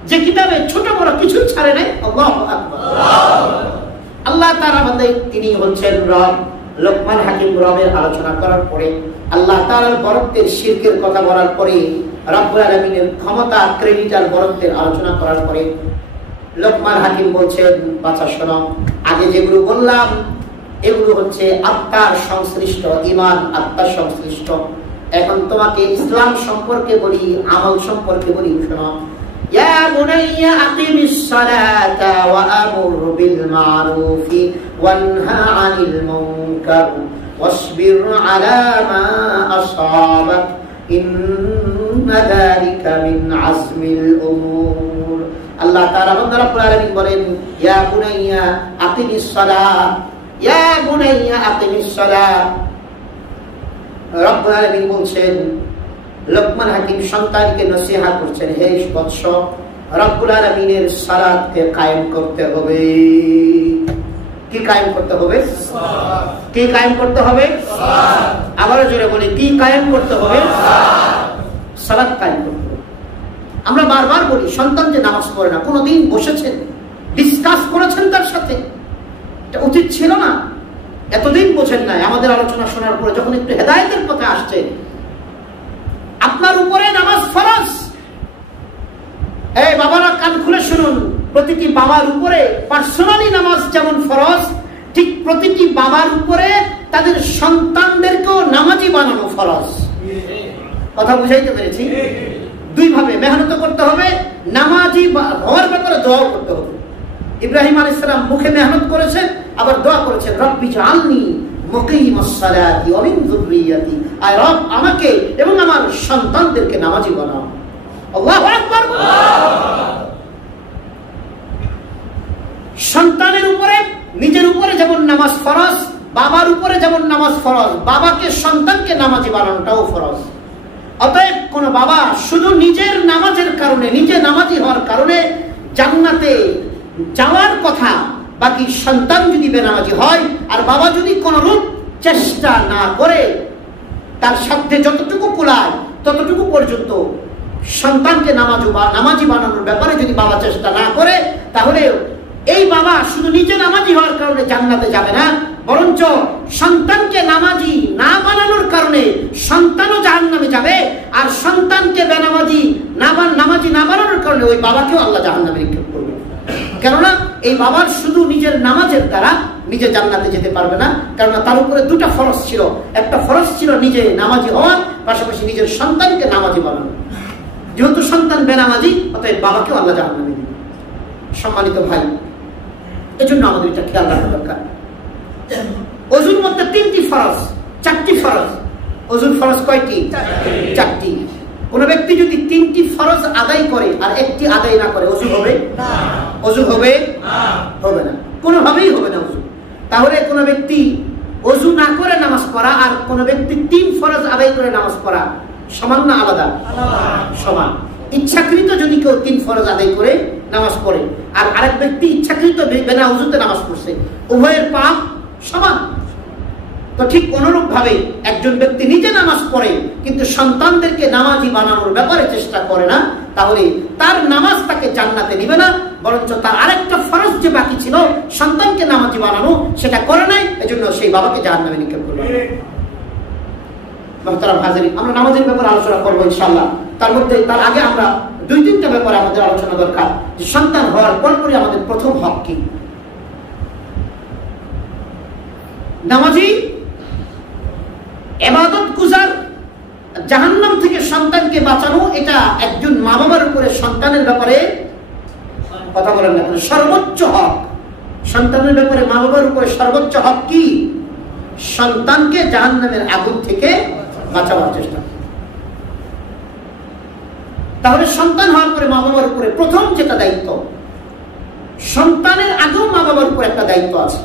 যে কিতাবে ছোট বড় কিছু ছাড়ে নাই। আল্লাহু আকবার। আল্লাহ তাআলা বান্দা তিনি হচ্ছেন রব। লোকমান হাকিম রবের আলোচনা করার পরে, আল্লাহ তাআলার বরত্বের, শিরকের কথা বলার পরে, রব্বুল আলামিনের ক্ষমতা, ক্রেডিট আর বরত্বের আলোচনা করার পরে লোকমান হাকিম বলছেন, বাচ্চা শোনো, আগে যেগুলো বললাম এগুলো হচ্ছে আত্মার সংশ্লিষ্ট, ঈমান আত্মার সংশ্লিষ্ট। এখন তোমাকে ইসলাম সম্পর্কে বলি, আমল সম্পর্কে বলি, শোনো। ইয়া বুনাইয়া আকিমিস সালাতা ওয়া আমুর বিল মারুফি ওয়ানহা আনিল মুনকার ওয়াসবির আলা মা আসাবাক ইন্না যালিকা মিন আজমিল উমুর। আল্লাহ তাআলা রব্বুল আলামিন বলেন, ইয়া বুনাইয়া আকিমিস সালাত, ইয়া বুনাইয়া আকিমিস সালাত। রব্বুল আলামিন বলছেন, লোকমান হাকিম সন্তানকে নসিহত করছেন, হে বৎস, রব্বুল আলামিনের সালাতকে কায়েম করতে হবে। কি কায়েম করতে হবে? সালাত। কি কায়েম করতে হবে? সালাত। আবারো জোরে বলি, কি কায়েম করতে হবে? সালাত। সালাত কায়েম করতে হবে। আমরা বারবার বলি, সন্তান যে নামাজ পড়ে না, কোনোদিন বসেছেন, ডিসকাস করেছেন তার সাথে? এটা উচিত ছিল না? এতদিন বোঝেন নাই, আমাদের আলোচনা শোনার পরে যখন একটু হেদায়েতের পথে আসছে, আপনার উপরে নামাজ ফরজ। এই বাবারা কান খুলে শুনুন, প্রতিটি বাবার উপরে পার্সোনালি নামাজ যেমন ফরজ, ঠিক প্রতিটি বাবার উপরে তাদের সন্তানদেরকেও নামাজি বানানো ফরজ। কথা বুঝাইতে পেরেছি? দুই ভাবে মেহনত করতে হবে, নামাজি হওয়ার ব্যাপারে দোয়া করতে হবে। ইব্রাহিম আলাইহিস সালাম মুখে মেহনত করেছেন, আবার দোয়া করেছেন, রব্বি জাআলনি মুকিমাস সালাতি ওয়া মিন যুররিয়াতি, আয় রব আমাকে এবং আমার সন্তানদেরকে নামাজি বানাও। আল্লাহু আকবার। সন্তানের উপরে, নিজের উপরে যেমন নামাজ ফরজ, বাবার উপরে যেমন নামাজ ফরজ, বাবাকে সন্তানকে নামাজি বানানোটাও ফরজ। অতএব কোন বাবা শুধু নিজের নামাজের কারণে, নিজে নামাজি হওয়ার কারণে জান্নাতে যাওয়ার কথা, বাকি সন্তান যদি বেনামাজি হয় আর বাবা যদি কোনরূপ চেষ্টা না করে, তার সাথে যতটুকু কুলায় ততটুকু পর্যন্ত সন্তানকে নামাজি বানানোর ব্যাপারে যদি বাবা চেষ্টা না করে, তাহলে এই বাবা শুধু নিজে নামাজি হওয়ার কারণে জান্নাতে যাবে না, বরঞ্চ সন্তানকে নামাজি না বানানোর কারণে সন্তানও জাহান্নামে যাবে, আর সন্তানকে বেনামাজি নামাজি না বানানোর কারণে ওই বাবাকেও আল্লাহ জাহান্নামে নিক্ষেপ করবে। কেননা এই বাবার শুধু নিজের নামাজের দ্বারা নিজে জান্নাতে যেতে পারবে না, কেননা তার উপরে দুটা ফরজ ছিল। একটা ফরজ ছিল নিজে নামাজি হওয়া, পাশাপাশি নিজের সন্তানকে নামাজি বানানো। যেহেতু সন্তান বেনামাজি, অতএব বাবাকেও আল্লাহ জাহান্নামে দিবে। সম্মানিত ভাই, এজন্য আমাদের এটা খেয়াল রাখা দরকার। ওযুর মধ্যে 3টি ফরজ, 4টি ফরজ। ওযুর ফরজ কয়টি? 4টি। কোন ব্যক্তি যদি 3টি ফরজ আদায় করে আর একটি আদায় না করে, ওযু হবে না? ওযু হবে না, হবে না, কোনোভাবেই হবে না ওযু। তাহলে কোন ব্যক্তি ওযু না করে নামাজ পড়া আর কোন ব্যক্তি 3 ফরজ আদায় করে নামাজ পড়া সমান না আলাদা? সমান। ইচ্ছাকৃত যদি কেউ 3 ফরজ আদায় করে নামাজ পড়ে আর আরেক ব্যক্তি ইচ্ছাকৃত বিনা ওযুতে নামাজ পড়ছে, উভয়ের পাপ সমান। তো ঠিক অনুরূপ ভাবে একজন ব্যক্তি নিজে নামাজ পড়ে কিন্তু সন্তানদেরকে নামাজি বানানোর ব্যাপারে চেষ্টা করে না, তাহলে তার নামাজ তাকে জান্নাতে নিবে না, বরঞ্চ তার আরেকটা ফরজ যে বাকি ছিল সন্তানকে নামাজি বানানো, সেটা করে নাই, এজন্য সেই বাবাকে জাহান্নামে নিক্ষেপ করবে। মুহতারাম হাজিরিন, আমরা নামাজের ব্যাপারে আলোচনা করবো ইনশাআল্লাহ। তার আগে আমরা 2-3টা ব্যাপারে আমাদের আলোচনা দরকার, যে সন্তান হওয়ার পরপরই আমাদের প্রথম হক কি। নামাজি ইবাদত গুজার, জাহান্নাম থেকে সন্তানকে বাঁচানো, এটা একজন মা বাবার উপরে সন্তানের ব্যাপারে, কথা বলেন না, সর্বোচ্চ হক। সন্তানের ব্যাপারে মা বাবার উপরে সর্বোচ্চ হক কি? সন্তানকে জাহান্নামের আগুন থেকে বাঁচাবার চেষ্টা। তাহলে সন্তান হওয়ার পরে মা বাবার উপরে প্রথম যেটা দায়িত্ব, সন্তানের আগেও মা বাবার উপর একটা দায়িত্ব আছে।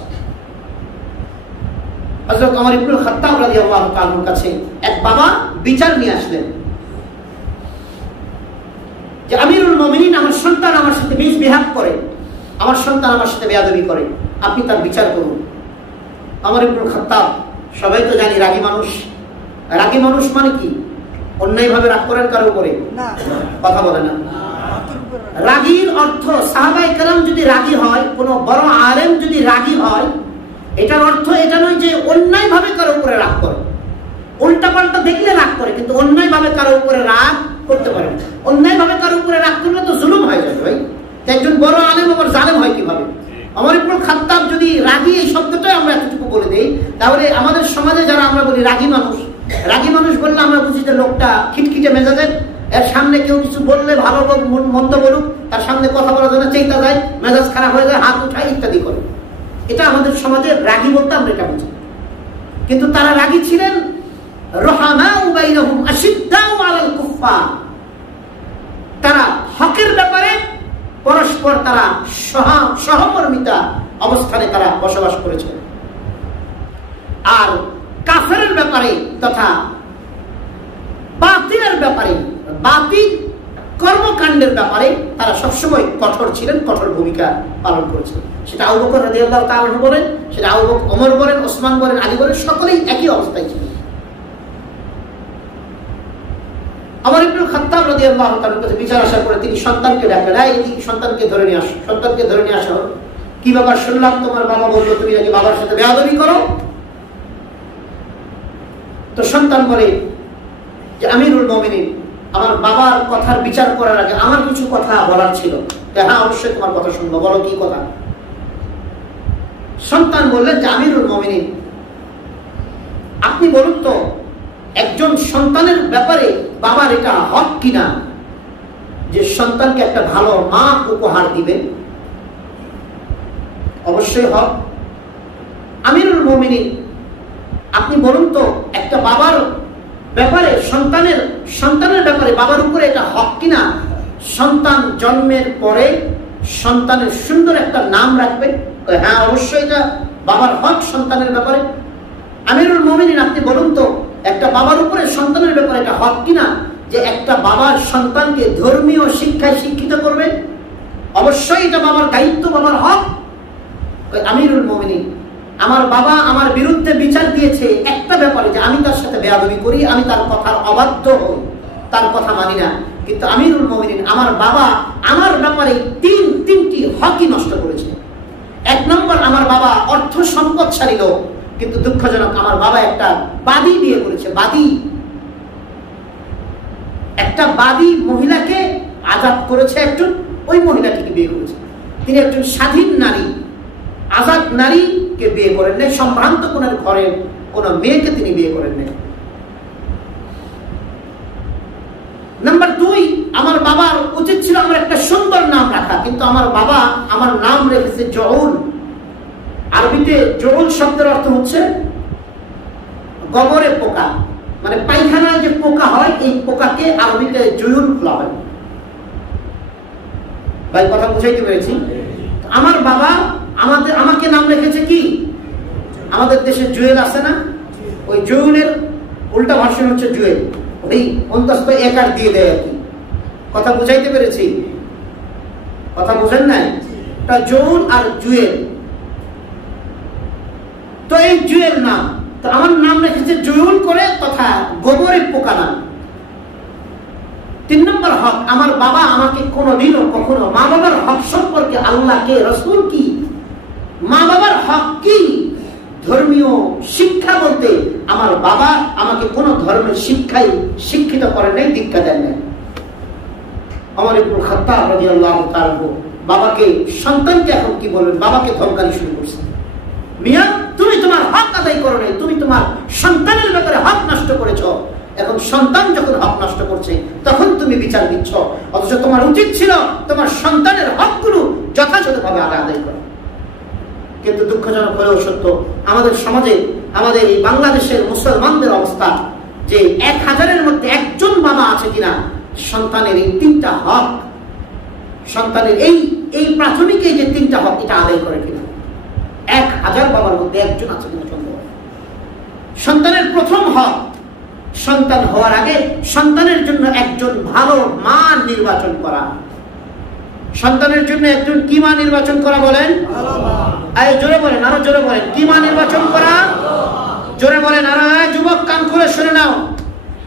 হযরত ওমর ইবনে খাত্তাব রাদিয়াল্লাহু তাআলার কাছে এক বাবা বিচার নিয়ে আসলেন যে আমিরুল মুমিনিন, আমার সন্তান আমার সাথে মিসবিহেভ করে, আমার সন্তান আমার সাথে বেয়াদবি করে, আপনি তার বিচার করুন। ওমর ইবনে খাত্তাব, সবাই তো জানি রাগী মানুষ। রাগী মানুষ মানে কি? অন্যায়ভাবে রাগ করেন কারো উপরে? কথা বলে না। রাগীর অর্থ, সাহাবায়ে কেরাম যদি রাগী হয়, কোন বড় আলেম যদি রাগী হয়, এটার অর্থ এটা নয় যে অন্যায় ভাবে কারো উপরে রাগ করে। উল্টা পাল্টা দেখলে রাগ করে, কিন্তু অন্যায় ভাবে কারো উপরে রাগ করতে পারে না। অন্যায় ভাবে কারো উপরে রাগ করলে তো জুলুম হয়ে যাবে ভাই। একজন বড় আলেম আবার জালেম হয় কিভাবে? ওমর ইবনে খাত্তাব যদি রাগী, এই শব্দটাই আমরা এতটুকু বলে দেই, তাহলে আমাদের সমাজে যারা আমরা বলি রাগী মানুষ, রাগী মানুষ বললে আমরা বুঝি যে লোকটা খিটখিটে মেজাজের, এর সামনে কেউ কিছু বললে ভালো মন্দ বলুক, তার সামনে কথা বলার জন্য চেষ্টা যায়, মেজাজ খারাপ হয়ে যায়, হাত উঠায় ইত্যাদি করে। এটা আমাদের সমাজের রাগী বলতে আমরা এটা বুঝি। কিন্তু তারা রাগী ছিলেন রুহামাউ বাইনাহুম আশিদ্দাউ আলাল কুফফার। তারা হকের ব্যাপারে পরস্পর তারা সহমর্মিতা অবস্থানে তারা বসবাস করেছেন, আর কাফেরের ব্যাপারে তথা বাতিলের ব্যাপারে, বাতিল কর্মকাণ্ডের ব্যাপারে তারা সবসময় কঠোর ছিলেন, কঠোর ভূমিকা পালন করেছিলেন। সেটা আবু বকর রাদিয়াল্লাহু তাআলা বলেন, সেটা ওমর বলেন, ওসমান বলেন, আলী বলেন, সকলেই একই অবস্থায় ছিলেন। ওমর ইবনে খাত্তাব রাদিয়াল্লাহু তাআলার কাছে বিচার আসার পরে তিনি সন্তানকে ডাকলেন, এই সন্তানকে ধরে নিয়ে আসো, সন্তানকে ধরে নিয়ে আসো। কি ব্যাপার? শুনলাম তোমার বাবা বললো তুমি নাকি বাবার সাথে বেয়াদবি করো। তো সন্তান বলে যে আমিরুল মুমিনিন, আমার বাবার কথার বিচার করার আগে আমার কিছু কথা বলার ছিল। হ্যাঁ, অবশ্যই তোমার কথা শুনবো, বলো কি কথা। সন্তান বললেন যে আমিরুল মুমিনিন, আপনি বলুন তো একজন সন্তানের ব্যাপারে বাবার এটা হক কিনা। যে সন্তানকে একটা ভালো মা উপহার দিবেন? অবশ্যই হক। আমিরুল মুমিনিন, আপনি বলুন তো, একটা বাবার ব্যাপারে, সন্তানের ব্যাপারে বাবার উপরে এটা হক কিনা সন্তান জন্মের পরে সন্তানের সুন্দর একটা নাম রাখবে? হ্যাঁ, অবশ্যই এটা বাবার হক সন্তানের ব্যাপারে। আমিরুল মুমিনিন, আপনি বলুন তো, একটা বাবার উপরে সন্তানের ব্যাপারে এটা হক কিনা যে একটা বাবার সন্তানকে ধর্মীয় শিক্ষায় শিক্ষিত করবে? অবশ্যই এটা বাবার দায়িত্ব, বাবার হক। আমিরুল মুমিনিন, আমার বাবা আমার বিরুদ্ধে বিচার দিয়েছে একটা ব্যাপারে, যে আমি তার সাথে বেয়াদবি করি, আমি তার কথার অবাধ্য হই, তার কথা মানি না, কিন্তু আমিরুল মুমিনিন, আমার বাবা আমার ব্যাপারে তিনটি হকই নষ্ট করেছে। এক নম্বর, আমার বাবা অর্থ সম্পদশালী লোক, কিন্তু দুঃখজনক আমার বাবা একটা বাদী বিয়ে করেছে। একটা বাদী মহিলাকে আজাদ করেছে, একজন ওই মহিলাটিকে বিয়ে করেছে। তিনি একজন স্বাধীন নারী, আজাদ নারীকে বিয়ে করেন নাই, সম্ভ্রান্ত কোন ঘরের কোন মেয়েকে তিনি বিয়ে করেন নাই। নাম্বার 2, আমার বাবার উচিত ছিল আমার একটা সুন্দর নাম রাখা, কিন্তু আমার বাবা আমার নাম রেখেছে জউল। আরবিতে জউল শব্দের অর্থ হচ্ছে গোবরে পোকা, মানে পায়খানায় যে পোকা হয়, এই পোকাকে আরবিতে জুয়ুল বলা হয়। ভাই, কথা বুঝাইতে পেরেছি? আমার বাবা আমাকে নাম রেখেছে কি? আমাদের দেশে জুয়েল আছে না, ওই জুয়েলের উল্টা ভার্সন হচ্ছে জুয়েল, ওই অন্তস্থ একার দিয়ে দেয় আর কি। কথা বুঝাইতে পেরেছি? কথা বুঝেন নাই? তা জউল আর জুয়েল, তো এই জুয়েল নাম, তো আমার নাম রেখেছে জুয়েল করে, তথা গোবরের পোকা নাম। 3 নম্বর হক, আমার বাবা আমাকে কোনোদিনও কখনো মা বাবার হক সম্পর্কে, আল্লাহ কে, রাসূল কি, মা বাবার হক কি, ধর্মীয় শিক্ষা বলতে আমার বাবা আমাকে কোন ধর্মের শিক্ষায় শিক্ষিত করেন নাই, দীক্ষা দেন নাই। ওমর ইবনে খাত্তাব রাদিয়াল্লাহু তাআলা বাবাকে, সন্তানকে এখন কি বলবেন, বাবাকে ধমকানি শুরু করছে, মিয়া তুমি তোমার হক আদায় করো নাই, তুমি তোমার সন্তানের ব্যাপারে হক নষ্ট করেছো। এখন সন্তান যখন হক নষ্ট করছে তখন তুমি বিচার দিচ্ছ, অথচ তোমার উচিত ছিল তোমার সন্তানের হকগুলো যথাযথভাবে আদায় করা। কিন্তু দুঃখজনক হলেও সত্য, আমাদের সমাজে, আমাদের এই বাংলাদেশের মুসলমানদের অবস্থা, যে 1000-এর মধ্যে একজন বাবা আছে কিনা সন্তানের এই 3টা হক, সন্তানের এই প্রাথমিক এই যে 3টা হক, এটা আদায় করে কিনা। 1000 বাবার মধ্যে একজন আছে কিনা সন্তান। সন্তানের প্রথম হক, সন্তান হওয়ার আগে সন্তানের জন্য একজন ভালো মা নির্বাচন করা। সন্তানের জন্য একজন কি মা নির্বাচন করা বলেন? জোরে বলেন, আরো জোরে বলেন, কি মা নির্বাচন করা? জোরে বলেন, আরো। যুবক কান খুলে শুনে নাও,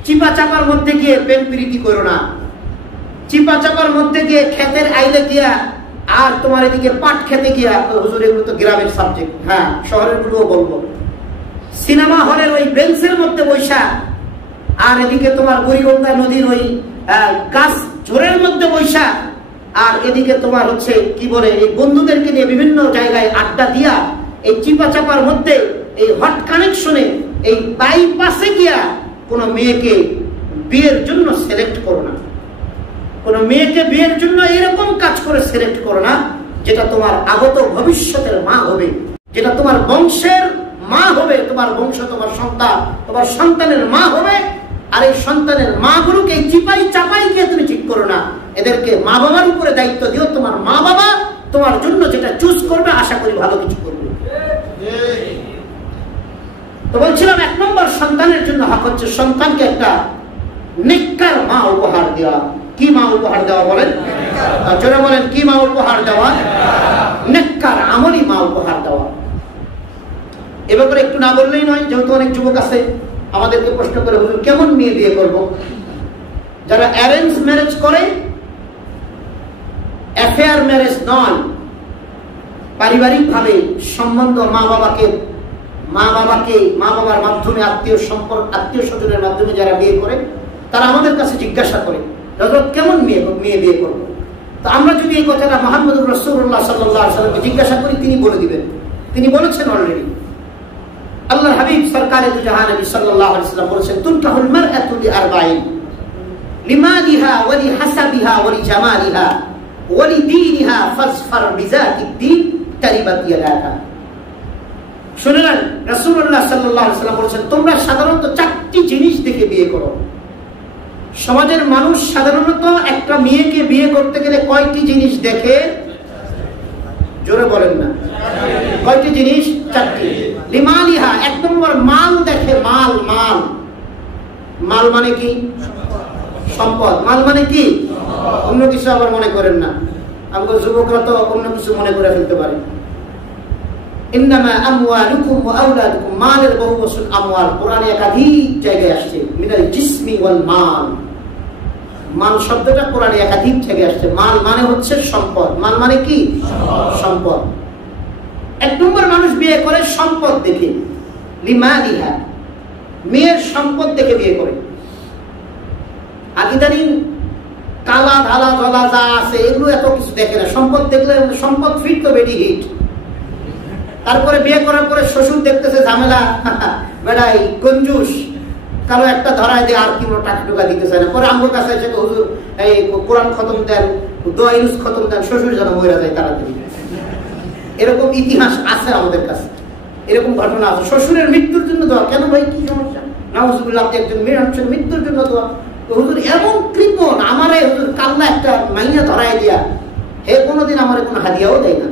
চিপা চাপার মধ্যে গিয়ে প্রেম প্রীতি করো না। চিপা চাপার মধ্যে গিয়ে ক্ষেতের আইলে গিয়া, আর তোমার এদিকে পাট খেতে গিয়া, হুজুর এগুলো তো গ্রামের সাবজেক্ট, হ্যাঁ শহরের গুলোও বলবো। সিনেমা হলের ওই বেঞ্চের মধ্যে বৈশা, আর এদিকে তোমার বুড়িগঙ্গা নদীর ওই গাছ ঝোরের মধ্যে বৈশা, আর এদিকে তোমার হচ্ছে কি বলে, এই বন্ধুদেরকে নিয়ে বিভিন্ন জায়গায় আড্ডা দিয়া, এই চিপা চাপার মধ্যে এই হট কানেকশনে, এই বাইপাসে গিয়া কোন মেয়েকে বিয়ের জন্য সিলেক্ট করো না। কোন মেয়েকে বিয়ের জন্য এরকম কাজ করে সিলেক্ট করো না, যেটা তোমার আগত ভবিষ্যতের মা হবে, যেটা তোমার বংশের মা হবে, তোমার বংশ, তোমার সন্তান, তোমার সন্তানের মা হবে। আর এই সন্তানের মা গুলোকে চিপাই চাপাই গিয়ে তুমি ঠিক করো না, এদেরকে মা বাবার উপরে দায়িত্ব দিও। তোমার মা বাবা তোমার জন্য যেটা চুজ করবে, আশা করি ভালো কিছু করবে। তো বলছিলাম, 1 নম্বর সন্তানের জন্য হক হচ্ছে সন্তানকে একটা নেককার মা উপহার দেওয়া। কি মা উপহার দেওয়া বলেন? জোরে বলেন, কি মা উপহার দেওয়া? নেককার আমলি মা উপহার দেওয়া। এ ব্যাপারে একটু না বললেই নয়, যেহেতু অনেক যুবক আছে আমাদেরকে প্রশ্ন করে, হুজুর কেমন মেয়ে বিয়ে করব? যারা অ্যারেঞ্জ ম্যারেজ করে, অ্যাফেয়ার ম্যারেজ নয়, পারিবারিক ভাবে সম্বন্ধ, মা বাবার মাধ্যমে, আত্মীয় স্বজনের মাধ্যমে যারা বিয়ে করে, তারা আমাদের কাছে জিজ্ঞাসা করে, হযরত কেমন মেয়ে বিয়ে করব? তো আমরা যদি এই কথাটা মুহাম্মদুর রাসূলুল্লাহ সাল্লাল্লাহু আলাইহি ওয়াসাল্লামকে জিজ্ঞাসা করি, তিনি বলে দিবেন। তিনি বলেছেন অলরেডি, আল্লাহর হাবিব সরকারে দু জাহান নবী সাল্লাল্লাহু আলাইহি ওয়াসাল্লাম বলেছেন, তুনকাহুল মারআতু লিআরবাঈন, লিমালিহা ওয়া লিহাসাবিহা ওয়া লিজামালিহা ওয়া লিদীনিহা ফাসফার বিযাতিদ-দ্বীন তারিবাত ইয়াদাকা। শুনলেন রাসূলুল্লাহ সাল্লাল্লাহু আলাইহি ওয়াসাল্লাম বলেছেন, তোমরা সাধারণত 4টি জিনিস দেখে বিয়ে করো। সমাজের মানুষ সাধারণত একটা মেয়েকে বিয়ে করতে গেলে কয়টি জিনিস দেখে? জোরে বলেন না। কয়টি জিনিস? 4টি। লিমালিহা, 1 নম্বর মাল দেখে। মাল মাল মাল মানে কি? সম্পদ। মাল মানে কি? অন্য কিছু আবার মনে করেন না, আমাদের যুবকরা তো অন্য কিছু মনে করে ফেলতে পারে। ইন্নামা আমওয়ালুকুম ওয়া আওলাদুকুম, মালের বহু বচন আমওয়াল, কোরআনে একাধিক জায়গায় আসছে। মিনাল জিসমি ওয়াল মাল, মাল শব্দটা কোরআনে একাধিক জায়গায় আসছে। মাল মানে হচ্ছে সম্পদ। মাল মানে কি? সম্পদ। 1 নম্বর মানুষ বিয়ে করে সম্পদ দেখে। লিমালিহা, মেয়ের সম্পদ দেখে বিয়ে করে। আদিদারিন কালা ধালা জলা যা আছে এগুলো এত কিছু দেখে না। সম্পদ দেখলে সম্পদ ফিট তো বেডি হিট। তারপরে বিয়ে করার পরে শ্বশুর দেখতেছে ঝামেলা, বেড়াই কঞ্জুস, কালো একটা ধরায় দিয়ে আর কি টাকা টুকা দিতেছে না। পরে আমার কাছে এসে হুজুর এই কোরআন খতম দেন, দোয়া ইউজ খতম দেন, শ্বশুর যেন মরে যায় তাড়াতাড়ি। এরকম ইতিহাস আছে আমাদের কাছে, এরকম ঘটনা আছে। শ্বশুরের মৃত্যুর জন্য দোয়া। কেন ভাই, কি সমস্যা? নাউজুবিল্লাহ, আপনি একজন মেয়ে আনছেন, মৃত্যুর জন্য দোয়া। হুজুর এমন কৃপণ, আমারে হুজুর কাল্লা একটা মাইয়া ধরায় দিয়া, হে কোনোদিন আমার কোনো হাদিয়াও দেয় না।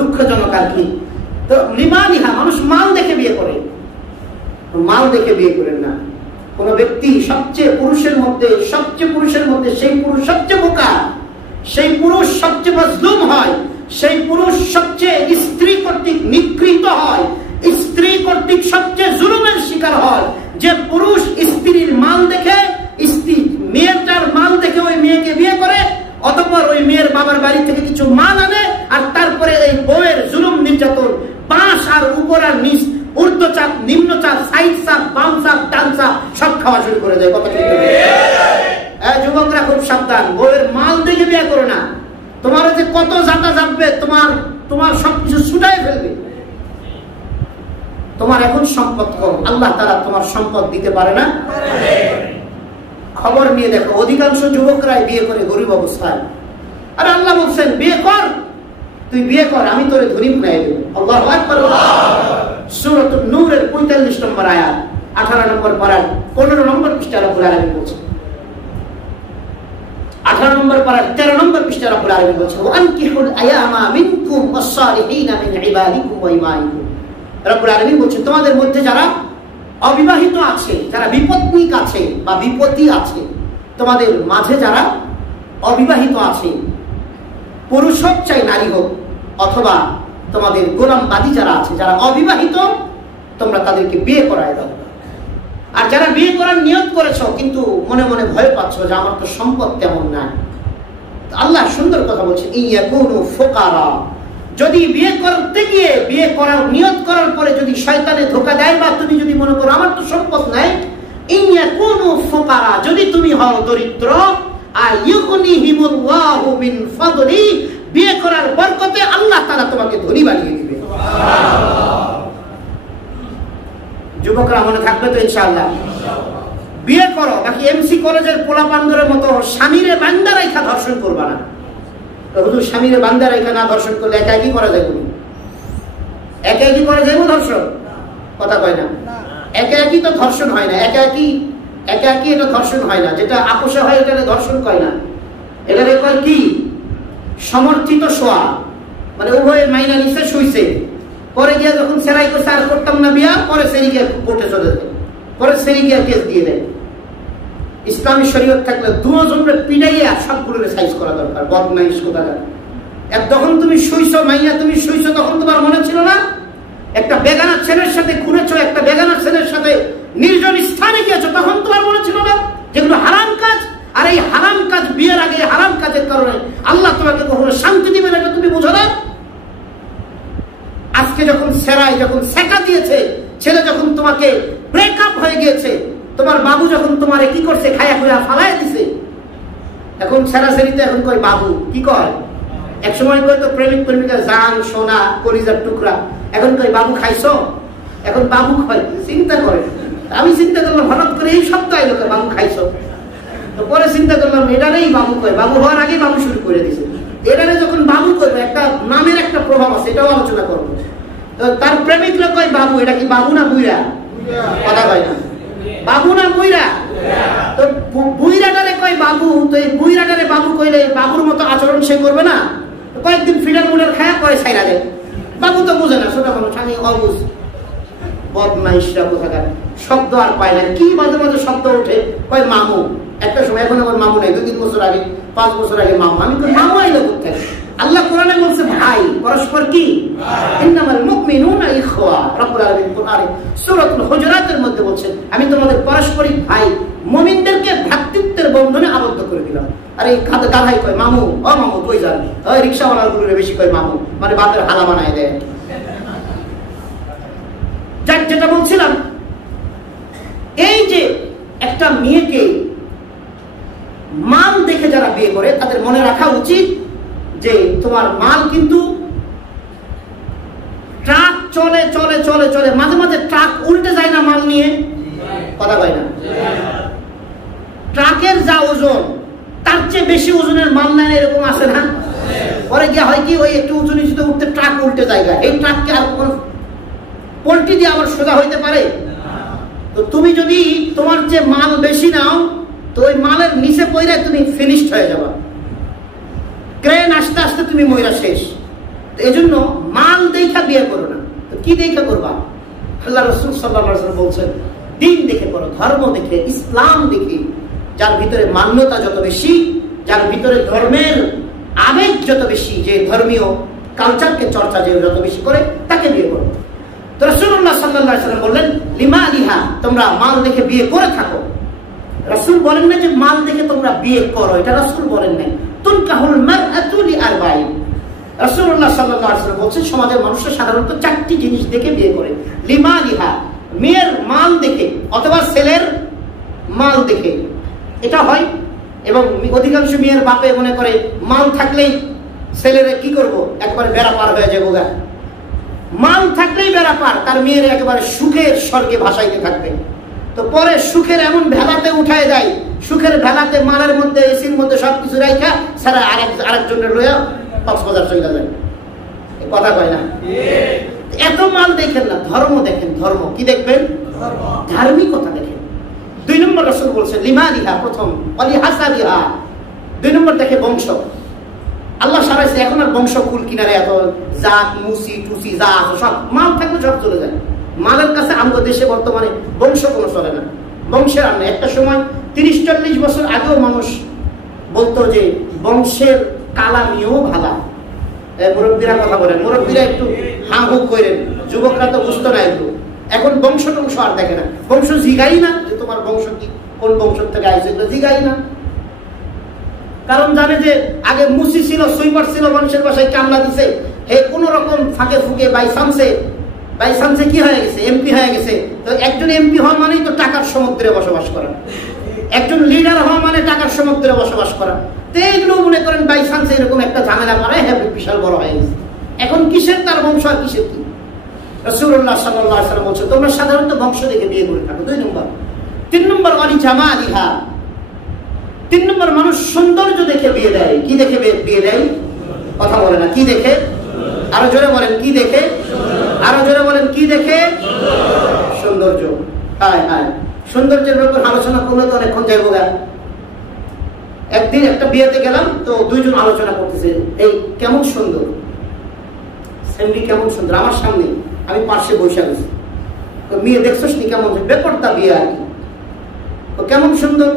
দুঃখজনক আর কি। তো লিমালিহা, মানুষ মাল দেখে বিয়ে করে। মাল দেখে বিয়ে করেন না। কোন ব্যক্তি সবচেয়ে পুরুষের মধ্যে সেই পুরুষ সবচেয়ে বোকা, সেই পুরুষ সবচেয়ে মজলুম হয়, সেই পুরুষ সবচেয়ে স্ত্রী কর্তৃক নিগৃহীত হয়, স্ত্রী কর্তৃক সবচেয়ে জুলুমের শিকার হয়। যে পুরুষ স্ত্রীর মাল দেখে, স্ত্রী মেয়েটার মাল দেখে ওই মেয়েকে বিয়ে করে, অতঃপর ওই মেয়ের বাবার বাড়ি থেকে কিছু মাল আনে, আর তারপরে এই বউয়ের জুলুম নির্যাতন, বাঁশ আর উপর আর নিচ, ঊর্ধ্বচাপ নিম্নচাপ, সাইড চাপ, বাম চাপ, ডান চাপ সব খাওয়া শুরু করে দেয়। কথা ঠিক? যুবকরা খুব সাবধান, বউয়ের মাল দেখে বিয়ে করো না। তোমার যে কত জাতা যাবে, তোমার সবকিছু ছুটাই ফেলবে। তোমার এখন সম্পদ কম, আল্লাহ তাআলা তোমার সম্পদ দিতে পারে না। খবর নিয়ে দেখো, অধিকাংশ যুবকরাই বিয়ে করে গরিব অবস্থায়। আর আল্লাহ বলছেন বিয়ে কর, তুই বিয়ে কর, আমি তোরে ধনী বানিয়ে দেব। আল্লাহু আকবার। সূরা নূরের 45 নম্বর আয়াত, 18 নম্বর পারা, 15 নম্বর পৃষ্ঠা রব্বুল আলামিন বলছেন। 18 নম্বর পারা 13 নম্বর পৃষ্ঠা রব্বুল আলামিন বলছেন, ওয়া আনকিহুল আয়ামা মিনকুম ওয়াস-সালিহিনা মিন ইবাদিকুম ওয়া ইমাইকুম। রব্বুল আলামিন বলছেন, তোমাদের মধ্যে যারা অবিবাহিত আছে, যারা বিপত্নিক আছে বা বিপত্তি আছে, তোমাদের মাঝে যারা অবিবাহিত আছে, পুরুষ হোক চাই নারী হোক, অথবা তোমাদের গোলামবাদী যারা আছে, যারা অবিবাহিত, তোমরা তাদেরকে বিয়ে করায় দাও। আর যারা বিয়ে করার নিয়ত করেছো কিন্তু মনে মনে ভয় পাচ্ছ যে আমার তো সম্পদ তেমন নাই, আল্লাহ সুন্দর কথা বলছে, ইয়াকুনু ফুকারা, যদি বিয়ে করতে গিয়ে বিয়ে করার নিয়ত করার পরে যদি শয়তানে ধোঁকা দেয়, বা তুমি যদি মনে করো আমার তো সম্পদ নাই, ইয়াকুনু ফুকারা, যদি তুমি হও দরিদ্র, আইয়ুগনিহিমুল্লাহু মিন ফাদলি, বিয়ে করার বরকতে আল্লাহ তাআলা তোমাকে ধনী বানিয়ে দিবে। যুবকরা মনে থাকবে তো ইনশাআল্লাহ? বিয়ে করো, বাকি এমসি কলেজের পোলাপানদের মতো স্বামীরে বান্দা রাইখা ধর্ষণ করবা না। হুজুর স্বামীরে বান্দা রাইখা না ধর্ষণ করলে একা কি করা যাবে? একা কি করা যাবে ধর্ষণ? কথা কয় না। একা একই তো ধর্ষণ হয় না। একা একই এটা ধর্ষণ হয় না। যেটা আপোষে হয় এটা ধর্ষণ কয় না, এটা কয় কি? সমর্থিত শোয়া। মানে উভয়ে মাইনা নিচে শুইছে, পরে গিয়ে যখন সেরাই করছে আর করতাম না বিয়া, পরে সেরি গিয়ে কোর্টে চলে যায়, পরে সেরি গিয়ে কেস দিয়ে দেয়। ইসলামী শরীয়ত থাকলে দুজনকে পিড়াইয়া সবগুলোকে সাইজ করা দরকার। বদমাইশ কোথাকার। যখন তুমি শুইছো মাইয়া, তুমি শুইছো, তখন তোমার মনে ছিল না একটা বেগানা ছেলের সাথে ঘুরেছো, একটা বেগানা ছেলের সাথে নির্জন স্থানে গিয়েছো, তখন তোমার মনে ছিল না যেগুলো হারাম কাজ? আর এই হারাম কাজ, বিয়ের আগে হারাম কাজের কারণে আল্লাহ তোমাকে কখনো শান্তি দিবে না, তুমি বুঝো না? আজকে যখন সেরাই, যখন সেকা দিয়েছে, ছেলে যখন তোমাকে ব্রেকআপ হয়ে গিয়েছে, তোমার বাবু যখন তোমার কি করছে, খায়া খুয়া ফালাই দিছে, এখন সেরাসেরিতে এখন কয় বাবু, কি কয়? এক সময় কয় তো প্রেমিক প্রেমিকা জান, সোনা, কলিজার টুকরা, এখন কয় বাবু খাইছো, এখন বাবু কয়। চিন্তা করে আমি চিন্তা করলাম হঠাৎ করে এই সপ্তাহে লোকে বাবু খাইছো, তো পরে চিন্তা করলাম এটারেই বাবু কয়, বাবু হওয়ার আগেই বাবু শুরু করে দিয়েছে। এটারে যখন বাবু করবে একটা নামের একটা প্রভাব আছে, এটাও আলোচনা করবো। তো তার প্রেমিকরা কয় বাবু, এটা কি বাবু না বুইরা? কথা কয় না, বাবু না বুইরা? তো বুইরাটারে কয় বাবু, তো এই বুইরাটারে বাবু কইলে বাবুর মতো আচরণ সে করবে না? কয়েকদিন ফিডার মুডার খায়া কয় ছাইরা দেয়। বাবু তো বুঝে না, ছোট মানুষ, আমি অবুঝ বদমাইশরা কোথাকার, শব্দ আর পায় না, কি মাঝে মাঝে শব্দ ওঠে, কয় মামু। একটা সময়, এখন আমার মামু নাই, 2-3 বছর আগে, 5 বছর আগে মামু। আমি কই মামু আইলো কোথায়? আল্লাহ কোরআনে বলছে ভাই, পরস্পর কি? ইন্নামাল মুমিনুনা ইখওয়া। রব্বুল আলামিন কোরআনে সূরাতুল হুজুরাতের মধ্যে বলছেন, আমি তোমাদের পারস্পরিক ভাই মুমিনদেরকে ভ্রাতৃত্বের বন্ধনে আবদ্ধ করে দিলাম। আর এই গাধাই কয় মামু, ও মামু কই যান? ওই রিকশাওয়ালার গুলোরে বেশি কয় মামু, মানে বাপের হালা বানায় দেয়। যাক, যেটা বলছিলাম, এই যে একটা মেয়েকে মাল দেখে যারা বিয়ে করে তাদের মনে রাখা উচিত যে তোমার মাল কিন্তু ট্রাক চলে চলে চলে চলে, মাঝে মাঝে ট্রাক উল্টে যায় না মাল নিয়ে? কথা কয় না? ট্রাকের যা ওজন তার চেয়ে বেশি ওজনের মাল নেয়, এরকম আছে না? পরে গিয়ে হয় কি, ওই একটু উঁচু নিচুতে উঠতে ট্রাক উল্টে জায়গা, এই ট্রাককে আর কোন পোল্ট্রি দিয়ে আবার সোজা হইতে পারে? তো তুমি যদি তোমার যে মাল বেশি নাও, তো ওই মালের নিচে পড়ে তুমি ফিনিশড হয়ে যাবা, ক্রেন আসতে আসতে তুমি ময়রা শেষ। তো এই জন্য মাল দেখা বিয়ে করো না। তো কি দেখে করবা? আল্লাহ রাসূল সাল্লাল্লাহু আলাইহি ওয়াসাল্লাম বলছেন, দিন দেখে করো, ধর্ম দেখে, ইসলাম দেখে। যার ভিতরে মান্যতা যত বেশি, যার ভিতরে ধর্মের আবেগ যত বেশি, যে ধর্মীয় কালচারকে চর্চা যে যত বেশি করে, তাকে বিয়ে করো। তো রাসূলুল্লাহ সাল্লাল্লাহু আলাইহি ওয়াসাল্লাম বললেন, লিমা লিহা, তোমরা মাল দেখে বিয়ে করে থাকো। রাসূল বলেন না যে মাল দেখে তোমরা বিয়ে করো, এটা রাসূল বলেন নাই। তুনকাহুল মারআতু লিআরবাঈন। রাসূলুল্লাহ সাল্লাল্লাহু আলাইহি ওয়াসাল্লাম বলছেন, সমাজের মানুষরা সাধারণত 4টি জিনিস দেখে বিয়ে করে। লিমা লিহা, মেয়ের মাল দেখে অথবা ছেলের মাল দেখে, এটা হয়। এবং অধিকাংশ মেয়ের বাপে মনে করে মাল থাকলেই ছেলেরা কি করব, একবার বেড়া পার হয়ে যাবো গা। মাল থাকলেই বেড়া পার, তার মেয়ের একেবারে সুখের স্বর্গে ভাসাইতে থাকবে। তো পরে সুখের এমন ভেলাতে উঠায় যায়, সুখের ভেলাতে মালের মধ্যে, এসির মধ্যে সবকিছু রাখা সারা আরেকজনের লইয়া কক্সবাজার চলে যায়। কথা কয় না? এত মাল দেখেন না, ধর্ম দেখেন। ধর্ম কি দেখবেন? ধার্মিকতা দেখেন। 2 নম্বর রাসূল বলছেন লিমা লিহা, প্রথম অলিহাসাবিহা, 2 নম্বর দেখে বংশ। আল্লাহ সারাইছে, এখন আর বংশ কুল কিনারে এত জাত মুসি টুসি যা আছে সব মাল থাকলে সব চলে যায়। মালের কাছে আমাদের দেশে বর্তমানে বংশ কোনো চলে না, বংশের আর নেই। একটা সময় 30-40 বছর আগেও মানুষ বলতো যে বংশের কালামিও ভালা। মুরব্বীরা কথা বলেন, মুরব্বীরা একটু হাঁ হুক করেন, যুবকরা তো বুঝতো না একটু। এখন বংশ টংশ আর দেখে না, বংশ জিগাই না যে তোমার বংশ কি, কোন বংশ থেকে আইছে, এগুলো জিগাই না। কারণ জানে যে আগে মুসি ছিল, সুইপার ছিল, মানুষের বাসায় কামলা দিছে, হে কোন রকম ফাঁকে ফুঁকে বাই চান্সে কি হয়ে গেছে, এমপি হয়ে গেছে। তো একজন এমপি হওয়া মানেই তো টাকার সমুদ্রে বসবাস করা, একজন লিডার হওয়া মানে টাকার সমুদ্রে বসবাস করা। তো এইগুলো মনে করেন বাই চান্সে এরকম একটা ঝামেলা মারায়, হ্যাঁ বিশাল বড় হয়ে গেছে। এখন কিসের তার বংশ আর কিসের কি? রাসূলুল্লাহ সাল্লাল্লাহু আলাইহি ওয়াসাল্লাম বলছেন, তোমরা সাধারণত বংশ দেখে বিয়ে করে থাকো। 2 নম্বর। 3 নম্বর অলি জামালিহা, 3 নম্বর মানুষ সৌন্দর্য দেখে বিয়ে দেয়। কি দেখে বিয়ে দেয়? কথা বলে না, কি দেখে? আরো জোরে বলেন, কি দেখে? আরো জোরে বলেন, কি দেখে? সৌন্দর্য। হ্যাঁ হ্যাঁ, সৌন্দর্যের ব্যাপারে আলোচনা করলে তো অনেকক্ষণ যাইব গা। একদিন একটা বিয়েতে গেলাম, তো 2 জন আলোচনা করতেছে, এই কেমন সুন্দর, সেমনি কেমন সুন্দর, আমার সামনে, আমি পাশে বসে গেছি। মেয়ে দেখছস নি কেমন, বেপরতা বিয়ে আর কি, কেমন সুন্দর।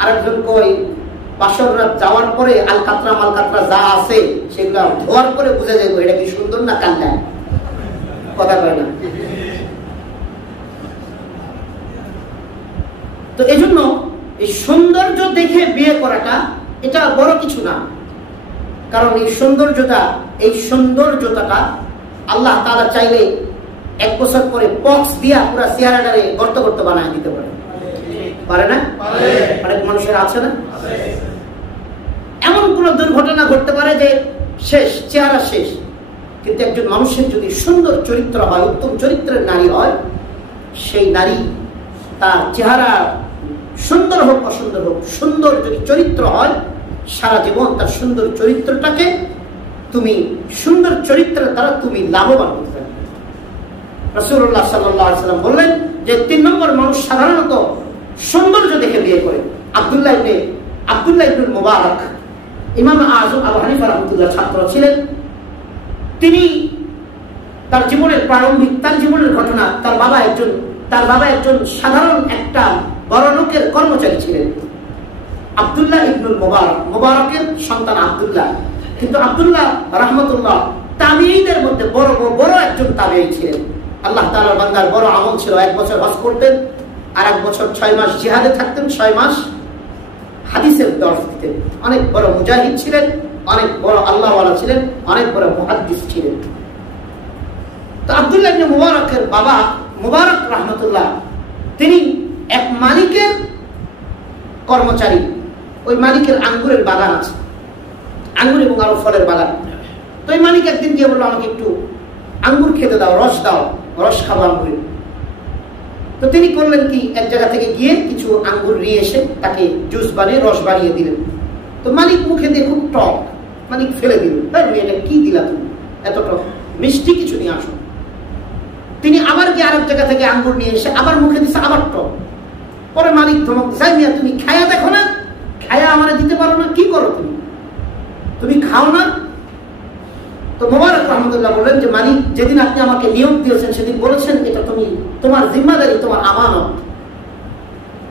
আরেকজন কই, বাসর রাত যাওয়ার পরে আলকাতরা মালকাতরা যা আছে সেগুলো ধোয়ার পরে বুঝা যাবে এটা কি সুন্দর না কান্না। কথা কয় না। তো এই জন্য এই সৌন্দর্য দেখে বিয়ে করাটা এটা বড় কিছু না। কারণ এই সৌন্দর্যতাটা আল্লাহ তাআলা চাইলে 1 বছর পরে পক্স দিয়া পুরা চেহারাটারে গর্ত গর্ত বানায় দিতে পারে। পারে না? অনেক মানুষের আছে না, এমন কোন দুর্ঘটনা ঘটতে পারে যে শেষ, চেহারা শেষ। কিন্তু একজন মানুষের যদি সুন্দর চরিত্র হয়, উত্তম চরিত্রের নারী হয়, সেই নারী তার চেহারা সুন্দর হোক অসুন্দর হোক, সুন্দর যদি চরিত্র হয়, সারা জীবন তার সুন্দর চরিত্রটাকে তুমি সুন্দর চরিত্রের দ্বারা তুমি লাভবান হতে পারবে। রাসূলুল্লাহ সাল্লাল্লাহু আলাইহি ওয়াসাল্লাম বললেন যে 3 নম্বর মানুষ সাধারণত সৌন্দর্য দেখে বিয়ে করে। আব্দুল্লাহ ইবনুল মুবারক ইমাম আযম আবু হানিফা রাহমাতুল্লাহ ছাত্র ছিলেন। তিনি তার জীবনের প্রারম্ভিক তার জীবনের ঘটনা, তার বাবা একজন সাধারণ একটা বড় লোকের কর্মচারী ছিলেন। আব্দুল্লাহ ইবনুল মুবারকের সন্তান আব্দুল্লাহ, কিন্তু আব্দুল্লাহ রাহমাতুল্লাহ তাবিঈদের মধ্যে বড় একজন তাবিঈ ছিলেন। আল্লাহ তাআলার বান্দার বড় আমল ছিল, 1 বছর হজ করতেন, আর 1 বছর 6 মাস জিহাদে থাকতেন, 6 মাস হাদিসের দর্শ দিতেন। অনেক বড় মুজাহিদ ছিলেন, অনেক বড় আল্লাহওয়ালা ছিলেন, অনেক বড় মুহাদ্দিস ছিলেন। তো আব্দুল্লাহ ইবনে মুবারকের বাবা মুবারক রাহমাতুল্লাহ তিনি এক মালিকের কর্মচারী। ওই মালিকের আঙ্গুরের বাগান আছে, আঙ্গুর এবং আরো ফলের বাগান। তো এই মালিক একদিন গিয়ে বললো, আমাকে একটু আঙ্গুর খেতে দাও, রস খাবো আঙ্গুরের। তো তিনি করলেন কি, এক জায়গা থেকে গিয়ে কিছু আঙ্গুর নিয়ে এসে তাকে জুস বানিয়ে রস বানিয়ে দিলেন। তো মালিক মুখে দিয়ে খুব টক, মালিক ফেলে দিল, এটা কি দিলা তুমি, এত টক, মিষ্টি কিছু নিয়ে আসো। তিনি আবার গিয়ে আরেক জায়গা থেকে আঙ্গুর নিয়ে এসে আবার মুখে দিচ্ছে, আবার টক। পরে মালিক ধমক, মিয়া তুমি খায়া দেখো না, খায়া আমার দিতে পারো না, কি করো তুমি খাও না? তো মুবারক রাহমাতুল্লাহ বললেন যে মালিক, যেদিন আপনি আমাকে নিয়োগ দিয়েছেন সেদিন বলেছেন এটা তুমি তোমার জিম্মাদারি, তোমার আমানত,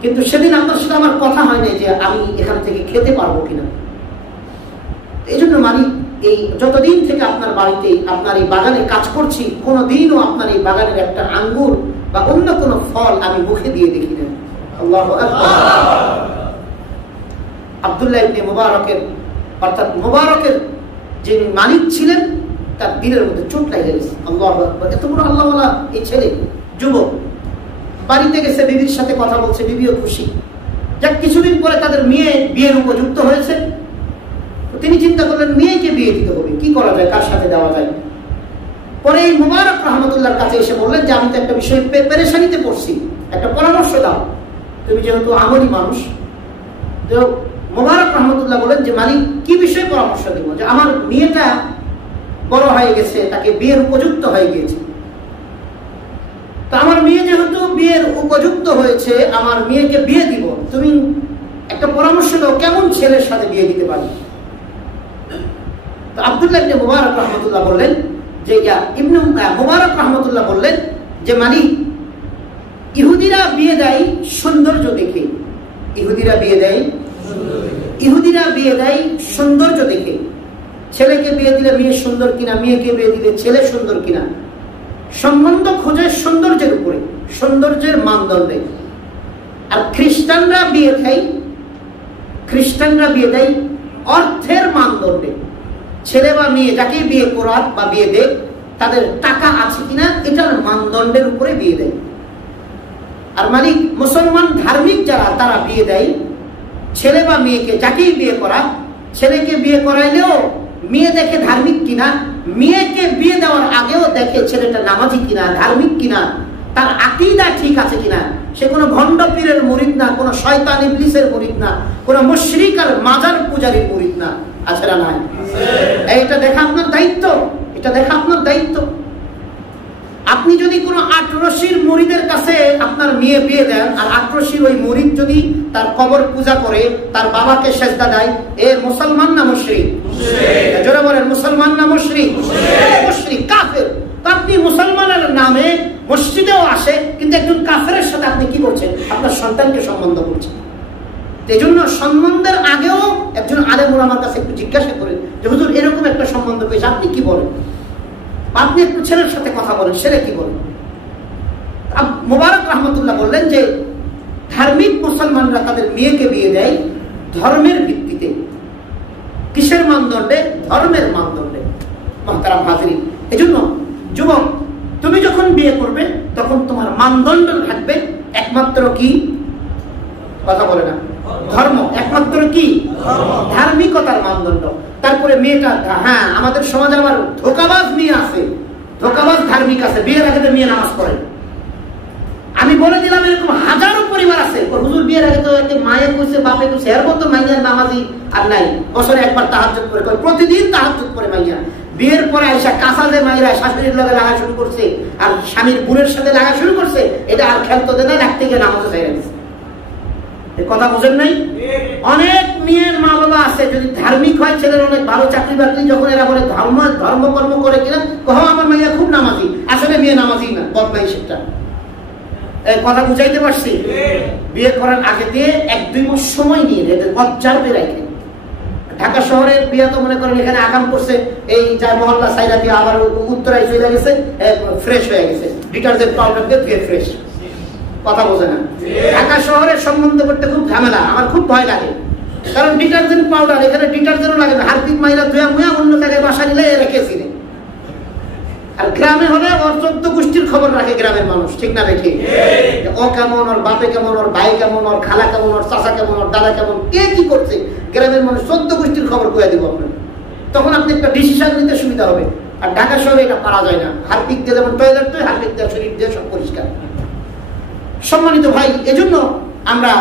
কিন্তু সেদিন আপনার সাথে আমার কথা হয় নাই যে আমি এখান থেকে খেতে পারবো কিনা। এই জন্য মালিক, এই যতদিন থেকে আপনার বাড়িতে আপনার এই বাগানে কাজ করছি, কোনোদিনও আপনার এই বাগানের একটা আঙ্গুর বা অন্য কোনো ফল আমি মুখে দিয়ে দেখি না। আল্লাহু আকবার। আব্দুল্লাহ ইবনে মুবারকের, অর্থাৎ মুবারকের যে মালিক ছিলেন, তার দিলের মধ্যে চোট লেগে গেছে। আল্লাহু আকবার, এত বড় আল্লাহওয়ালা এই ছেলে, যুবক, বাড়িতে গেছে, বিবির সাথে কথা বলছে, বিবিও খুশি। যাক, কিছুদিন পরে তাদের মেয়ে বিয়ের উপযুক্ত হয়েছে। তিনি চিন্তা করলেন মেয়েকে বিয়ে দিতে হবে, কি করা যায়, কার সাথে দেওয়া যায়। পরে এই মুবারক রাহমাতুল্লাহর কাছে এসে বললেন যে আমি তো একটা বিষয় পেরেশানিতে পড়ছি, একটা পরামর্শ দাও, তুমি যেহেতু আমলি মানুষ। তো মুবারক রাহমাতুল্লাহ বলেন যে মালিক, কি বিষয়ে পরামর্শ দিব, যে আমার মেয়েটা বড় হয়ে গেছে, তাকে বিয়ের উপযুক্ত হয়ে গিয়েছে। তো আমার মেয়ে যেহেতু বিয়ের উপযুক্ত হয়েছে, আমার মেয়েকে বিয়ে দিব, তুমি একটা পরামর্শ দাও, কেমন ছেলের সাথে বিয়ে দিতে পারি। তো আব্দুল্লাহ ইবনে মুবারক রাহমাতুল্লাহ বললেন যে মুবারক রাহমাতুল্লাহ বললেন যে মালিক, ইহুদিরা বিয়ে দেয় সৌন্দর্য দেখে, ইহুদিরা বিয়ে দেয় সৌন্দর্য দেখে। ছেলেকে বিয়ে দিলে মেয়ে সুন্দর কিনা, মেয়েকে বিয়ে দিলে ছেলে সুন্দর কিনা, সম্বন্ধ খোঁজে সৌন্দর্যের উপরে, সৌন্দর্যের মানদণ্ডে। আর খ্রিস্টানরা বিয়ে দেয় অর্থের মানদণ্ডে। ছেলে বা মেয়ে যাকে বিয়ে করার বা বিয়ে দেয়, তাদের টাকা আছে কিনা এটার মানদণ্ডের উপরে বিয়ে দেয়। আর মালিক মুসলমান ধার্মিক যারা, তারা বিয়ে দেয় ছেলে বা মেয়েকে, যাকেই বিয়ে করা, ছেলেকে বিয়ে করাইলেও মেয়ে দেখে ধার্মিক কিনা, মেয়েকে বিয়ে দেওয়ার আগেও দেখে ছেলেটা নামাজি কিনা, ধার্মিক কিনা, তার আকীদা ঠিক আছে কিনা, সে কোনো ভণ্ড পীরের মুরিদ না, কোনো শয়তান ইবলিসের মুরিদ না, কোনো মুশরিক আর মাজার পূজারীর মুরিদ না, আছে না নাই? এটা দেখা আপনার দায়িত্ব, এটা দেখা আপনার দায়িত্ব। আপনি যদি কোনো আটরশির মুরিদের কাছে আপনার মেয়ে বিয়ে দেন, আর আটরশির ওই মুরিদ যদি তার কবর পূজা করে, তার বাবাকে সেজদা দেয়, এ মুসলমান না মুশরিক? জোরে বলেন, মুসলমান না মুশরিক? মুশরিক, কাফের। তো আপনি মুসলমানের নামে মসজিদেও আসে, কিন্তু একজন কাফেরের সাথে আপনি কি করছেন? আপনার সন্তানকে সম্বন্ধ করছেন। এই জন্য সম্বন্ধের আগেও একজন আলেম ওলামার কাছে একটু জিজ্ঞাসা করেন যে হুজুর এরকম একটা সম্বন্ধ পেয়েছে, আপনি কি বলেন? আপনি একটু ছেলের সাথে কথা বলেন, ছেলে কি বলেন? মুবারক রাহমাতুল্লাহ বললেন যে ধার্মিক মুসলমানরা তাদের মেয়েকে বিয়ে দেয় ধর্মের ভিত্তিতে। কিসের মানদণ্ডে? ধর্মের মানদণ্ডে। মুহতারাম হাজিরিন, এজন্য যুবক, তুমি যখন বিয়ে করবে তখন তোমার মানদণ্ড থাকবে একমাত্র কি? কথা বলে না, ধর্ম। একমাত্র কি? ধার্মিকতার মানদণ্ড। তারপরে মেয়েটা, হ্যাঁ আমাদের সমাজে আবার ধোঁকাবাজ মেয়ে আছে, ধোঁকাবাজ ধার্মিক আছে, বিয়ের আগে মেয়ে নামাজ পড়ে, আমি বলে দিলাম এরকম হাজারো পরিবার আছে, হুজুর বিয়ের আগে তো মায়ের কইছে বাপে কইছে, এর মতো মাইয়ার নামাজি আর নাই, বছরে একবার তাহাজ্জুদ করে, প্রতিদিন তাহাজ্জুদ করে মাইয়া। বিয়ের পরে আইসা কাঁচা যে মাইরা শাশুড়ির লগে লাগা শুরু করছে আর স্বামীর বোনের সাথে লাগা শুরু করছে, এটা আর খেলতে দেয় না, রাখতে গিয়ে নামাজও চাই গেছে। কথা বুঝেন নাই? অনেক মেয়ের মা বাবা আছে যদি ধার্মিক হয়, ছেলের অনেক ভালো চাকরি বাকরি, যখন এরা বলে ধর্মকর্ম করে কিনা, কহ আমার মেয়ে খুব নামাজি, আসলে মেয়ে নামাজি না, বদমাই সেটা। কথা বুঝাইতে পারছি? বিয়ে করার আগে দিয়ে 1-2 মাস সময় নিয়ে এদের অবজার্ভে রাখে। ঢাকা শহরের বিয়ে তো মনে করেন এখানে আগাম করছে, এই যা মহল্লা সাইডা দিয়ে আবার উত্তরায় চলে গেছে, ফ্রেশ হয়ে গেছে, ডিটারজেন্ট পাউডার দিয়ে ধুয়ে ফ্রেশ। কথা বোঝে না? ঢাকা শহরের সম্বন্ধ করতে খুব ঝামেলা, আমার খুব ভয় লাগে, কারণ ডিটারজেন্ট পাউডার এখানে ডিটারজেন্টও লাগে না, হারপিক মাইরা ধুয়া মুয়া অন্য জায়গায় বাসা নিলে রেখেছি। আর গ্রামে হলে ওর 14 গোষ্ঠীর খবর রাখে গ্রামের মানুষ, ঠিক না? দেখি ও কেমন, ওর বাপে কেমন, ওর ভাই কেমন, ওর খালা কেমন, ওর চাচা কেমন, ওর দাদা কেমন, কে কি করছে, গ্রামের মানুষ 14 গোষ্ঠীর খবর কয়ে দিব আপনার। তখন আপনি একটা ডিসিশন নিতে সুবিধা হবে। আর ঢাকা শহরে এটা পারা যায় না, হারপিক দিয়ে যেমন টয়লেট দিয়ে, হারপিক দিয়ে শরীর দিয়ে সব পরিষ্কার। সম্মানিত ভাই, এজন্য আমরা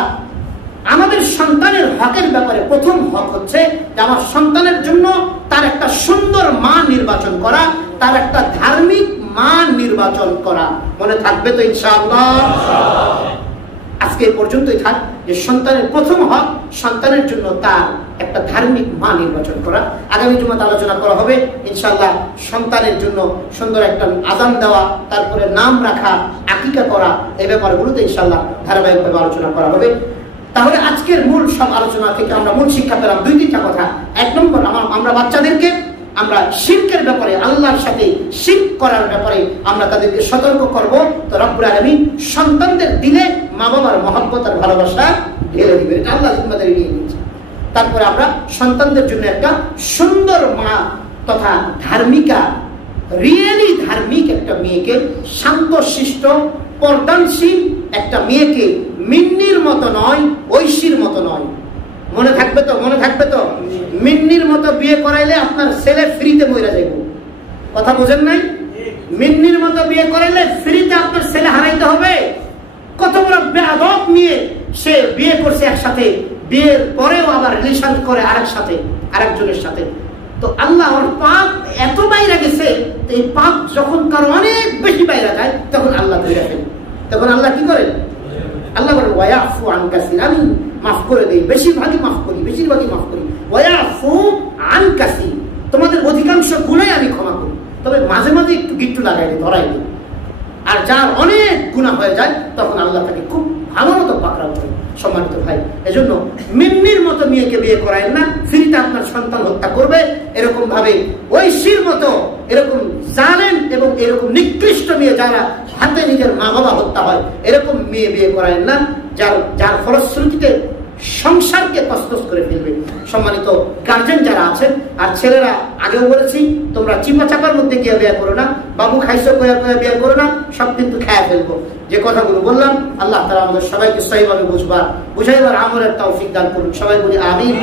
আমাদের সন্তানের হকের ব্যাপারে প্রথম হক হচ্ছে যে আমার সন্তানের জন্য তার একটা সুন্দর মা নির্বাচন করা, তার একটা ধার্মিক মা নির্বাচন করা। মনে থাকবে তো ইনশাআল্লাহ? আজকে পর্যন্তই থাক যে সন্তানের প্রথম হক সন্তানের জন্য তার একটা ধার্মিক মা নির্বাচন করা। আগামী জুমাতে আলোচনা করা হবে ইনশাআল্লাহ সন্তানের জন্য সুন্দর একটা আযান দেওয়া, তারপরে নাম রাখা, আকিকা করা, এই ব্যাপারগুলোতে ইনশাআল্লাহ ধারাবাহিকভাবে আলোচনা করা হবে। তাহলে আজকের মূল সব আলোচনা থেকে আমরা মূল শিক্ষা পেলাম 2-3টা কথা। 1 নম্বর, আমরা বাচ্চাদেরকে আমরা শিরকের ব্যাপারে, আল্লাহর সাথে শিরক করার ব্যাপারে আমরা তাদেরকে সতর্ক করব। তো রব্বুল আলামিন সন্তানদের দিলে মা বাবার মহব্বত আর ভালোবাসা ঢেলে দিবেন, এটা আল্লাহ জিম্মাদারি নিয়ে নিয়েছে। তারপরে আমরা সন্তানদের জন্য একটা সুন্দর মা তথা ধার্মিকা, রিয়েলি ধার্মিক একটা মেয়েকে, শান্তশিষ্ট পর্দানশীল একটা মেয়েকে, মিন্নির মতো নয়, ঐশীর মতো নয়। মনে থাকবে তো? মনে থাকবে তো? মিন্নির মতো বিয়ে করাইলে আপনার ছেলে ফ্রিতে মরে যাইব। কথা বোঝেন নাই? মিন্নির মতো বিয়ে করাইলে ফ্রিতে আপনার ছেলে হারাইতে হবে। কত বড় বেয়াদব মেয়ে, সে বিয়ে করছে একসাথে, বিয়ের পরেও আবার রিলেশন করে আরেকজনের সাথে। তো আল্লাহ ওর পাপ এত বাইরে গেছে, এই পাপ যখন কারো অনেক বেশি বাইরে যায় তখন আল্লাহ ধরে রাখেন। তখন আল্লাহ কি করেন? আল্লাহ বলেন ওয়ায়াফু আন কাসির, আমি মাফ করে দেই, বেশিরভাগই মাফ করি। ওয়ায়াফু আন কাসির, তোমাদের অধিকাংশ গুনাহ আমি ক্ষমা করি, তবে মাঝে মাঝে একটু গিট্টু লাগাই দিই, ধরাই দিই। আর যার অনেক গুনাহ হয়ে যায় তখন আল্লাহ তাকে খুব ভালো মতো পাকড়াও করে। সম্মানিত ভাই, এজন্য মিন্নির মতো মেয়েকে বিয়ে করায় না, ফ্রিতে আপনার সন্তান হত্যা করবে এরকম ভাবে, ঐশীর মতো এরকম জালেম এবং এরকম নিকৃষ্ট মেয়ে যারা হাতে নিজের মা বাবা হত্যা হয়, এরকম মেয়ে বিয়ে করায় না, যার ফলশ্রুতিতে সংসারকে তছনছ করে ফেলবে। সম্মানিত গার্জেন যারা আছেন, আর ছেলেরা, আগেও বলেছি তোমরা চিপা চাপার মধ্যে গিয়ে বিয়ে করো না, বাবু খাইছো কয়া কয়া বিয়ে করো না, সব কিন্তু খায়া ফেলবো। যে কথাগুলো বললাম আল্লাহ তাআলা আমাদের সবাইকে সহিভাবে বুঝাইবার আমলের তৌফিক দান করুন। সবাই বলি আমিন।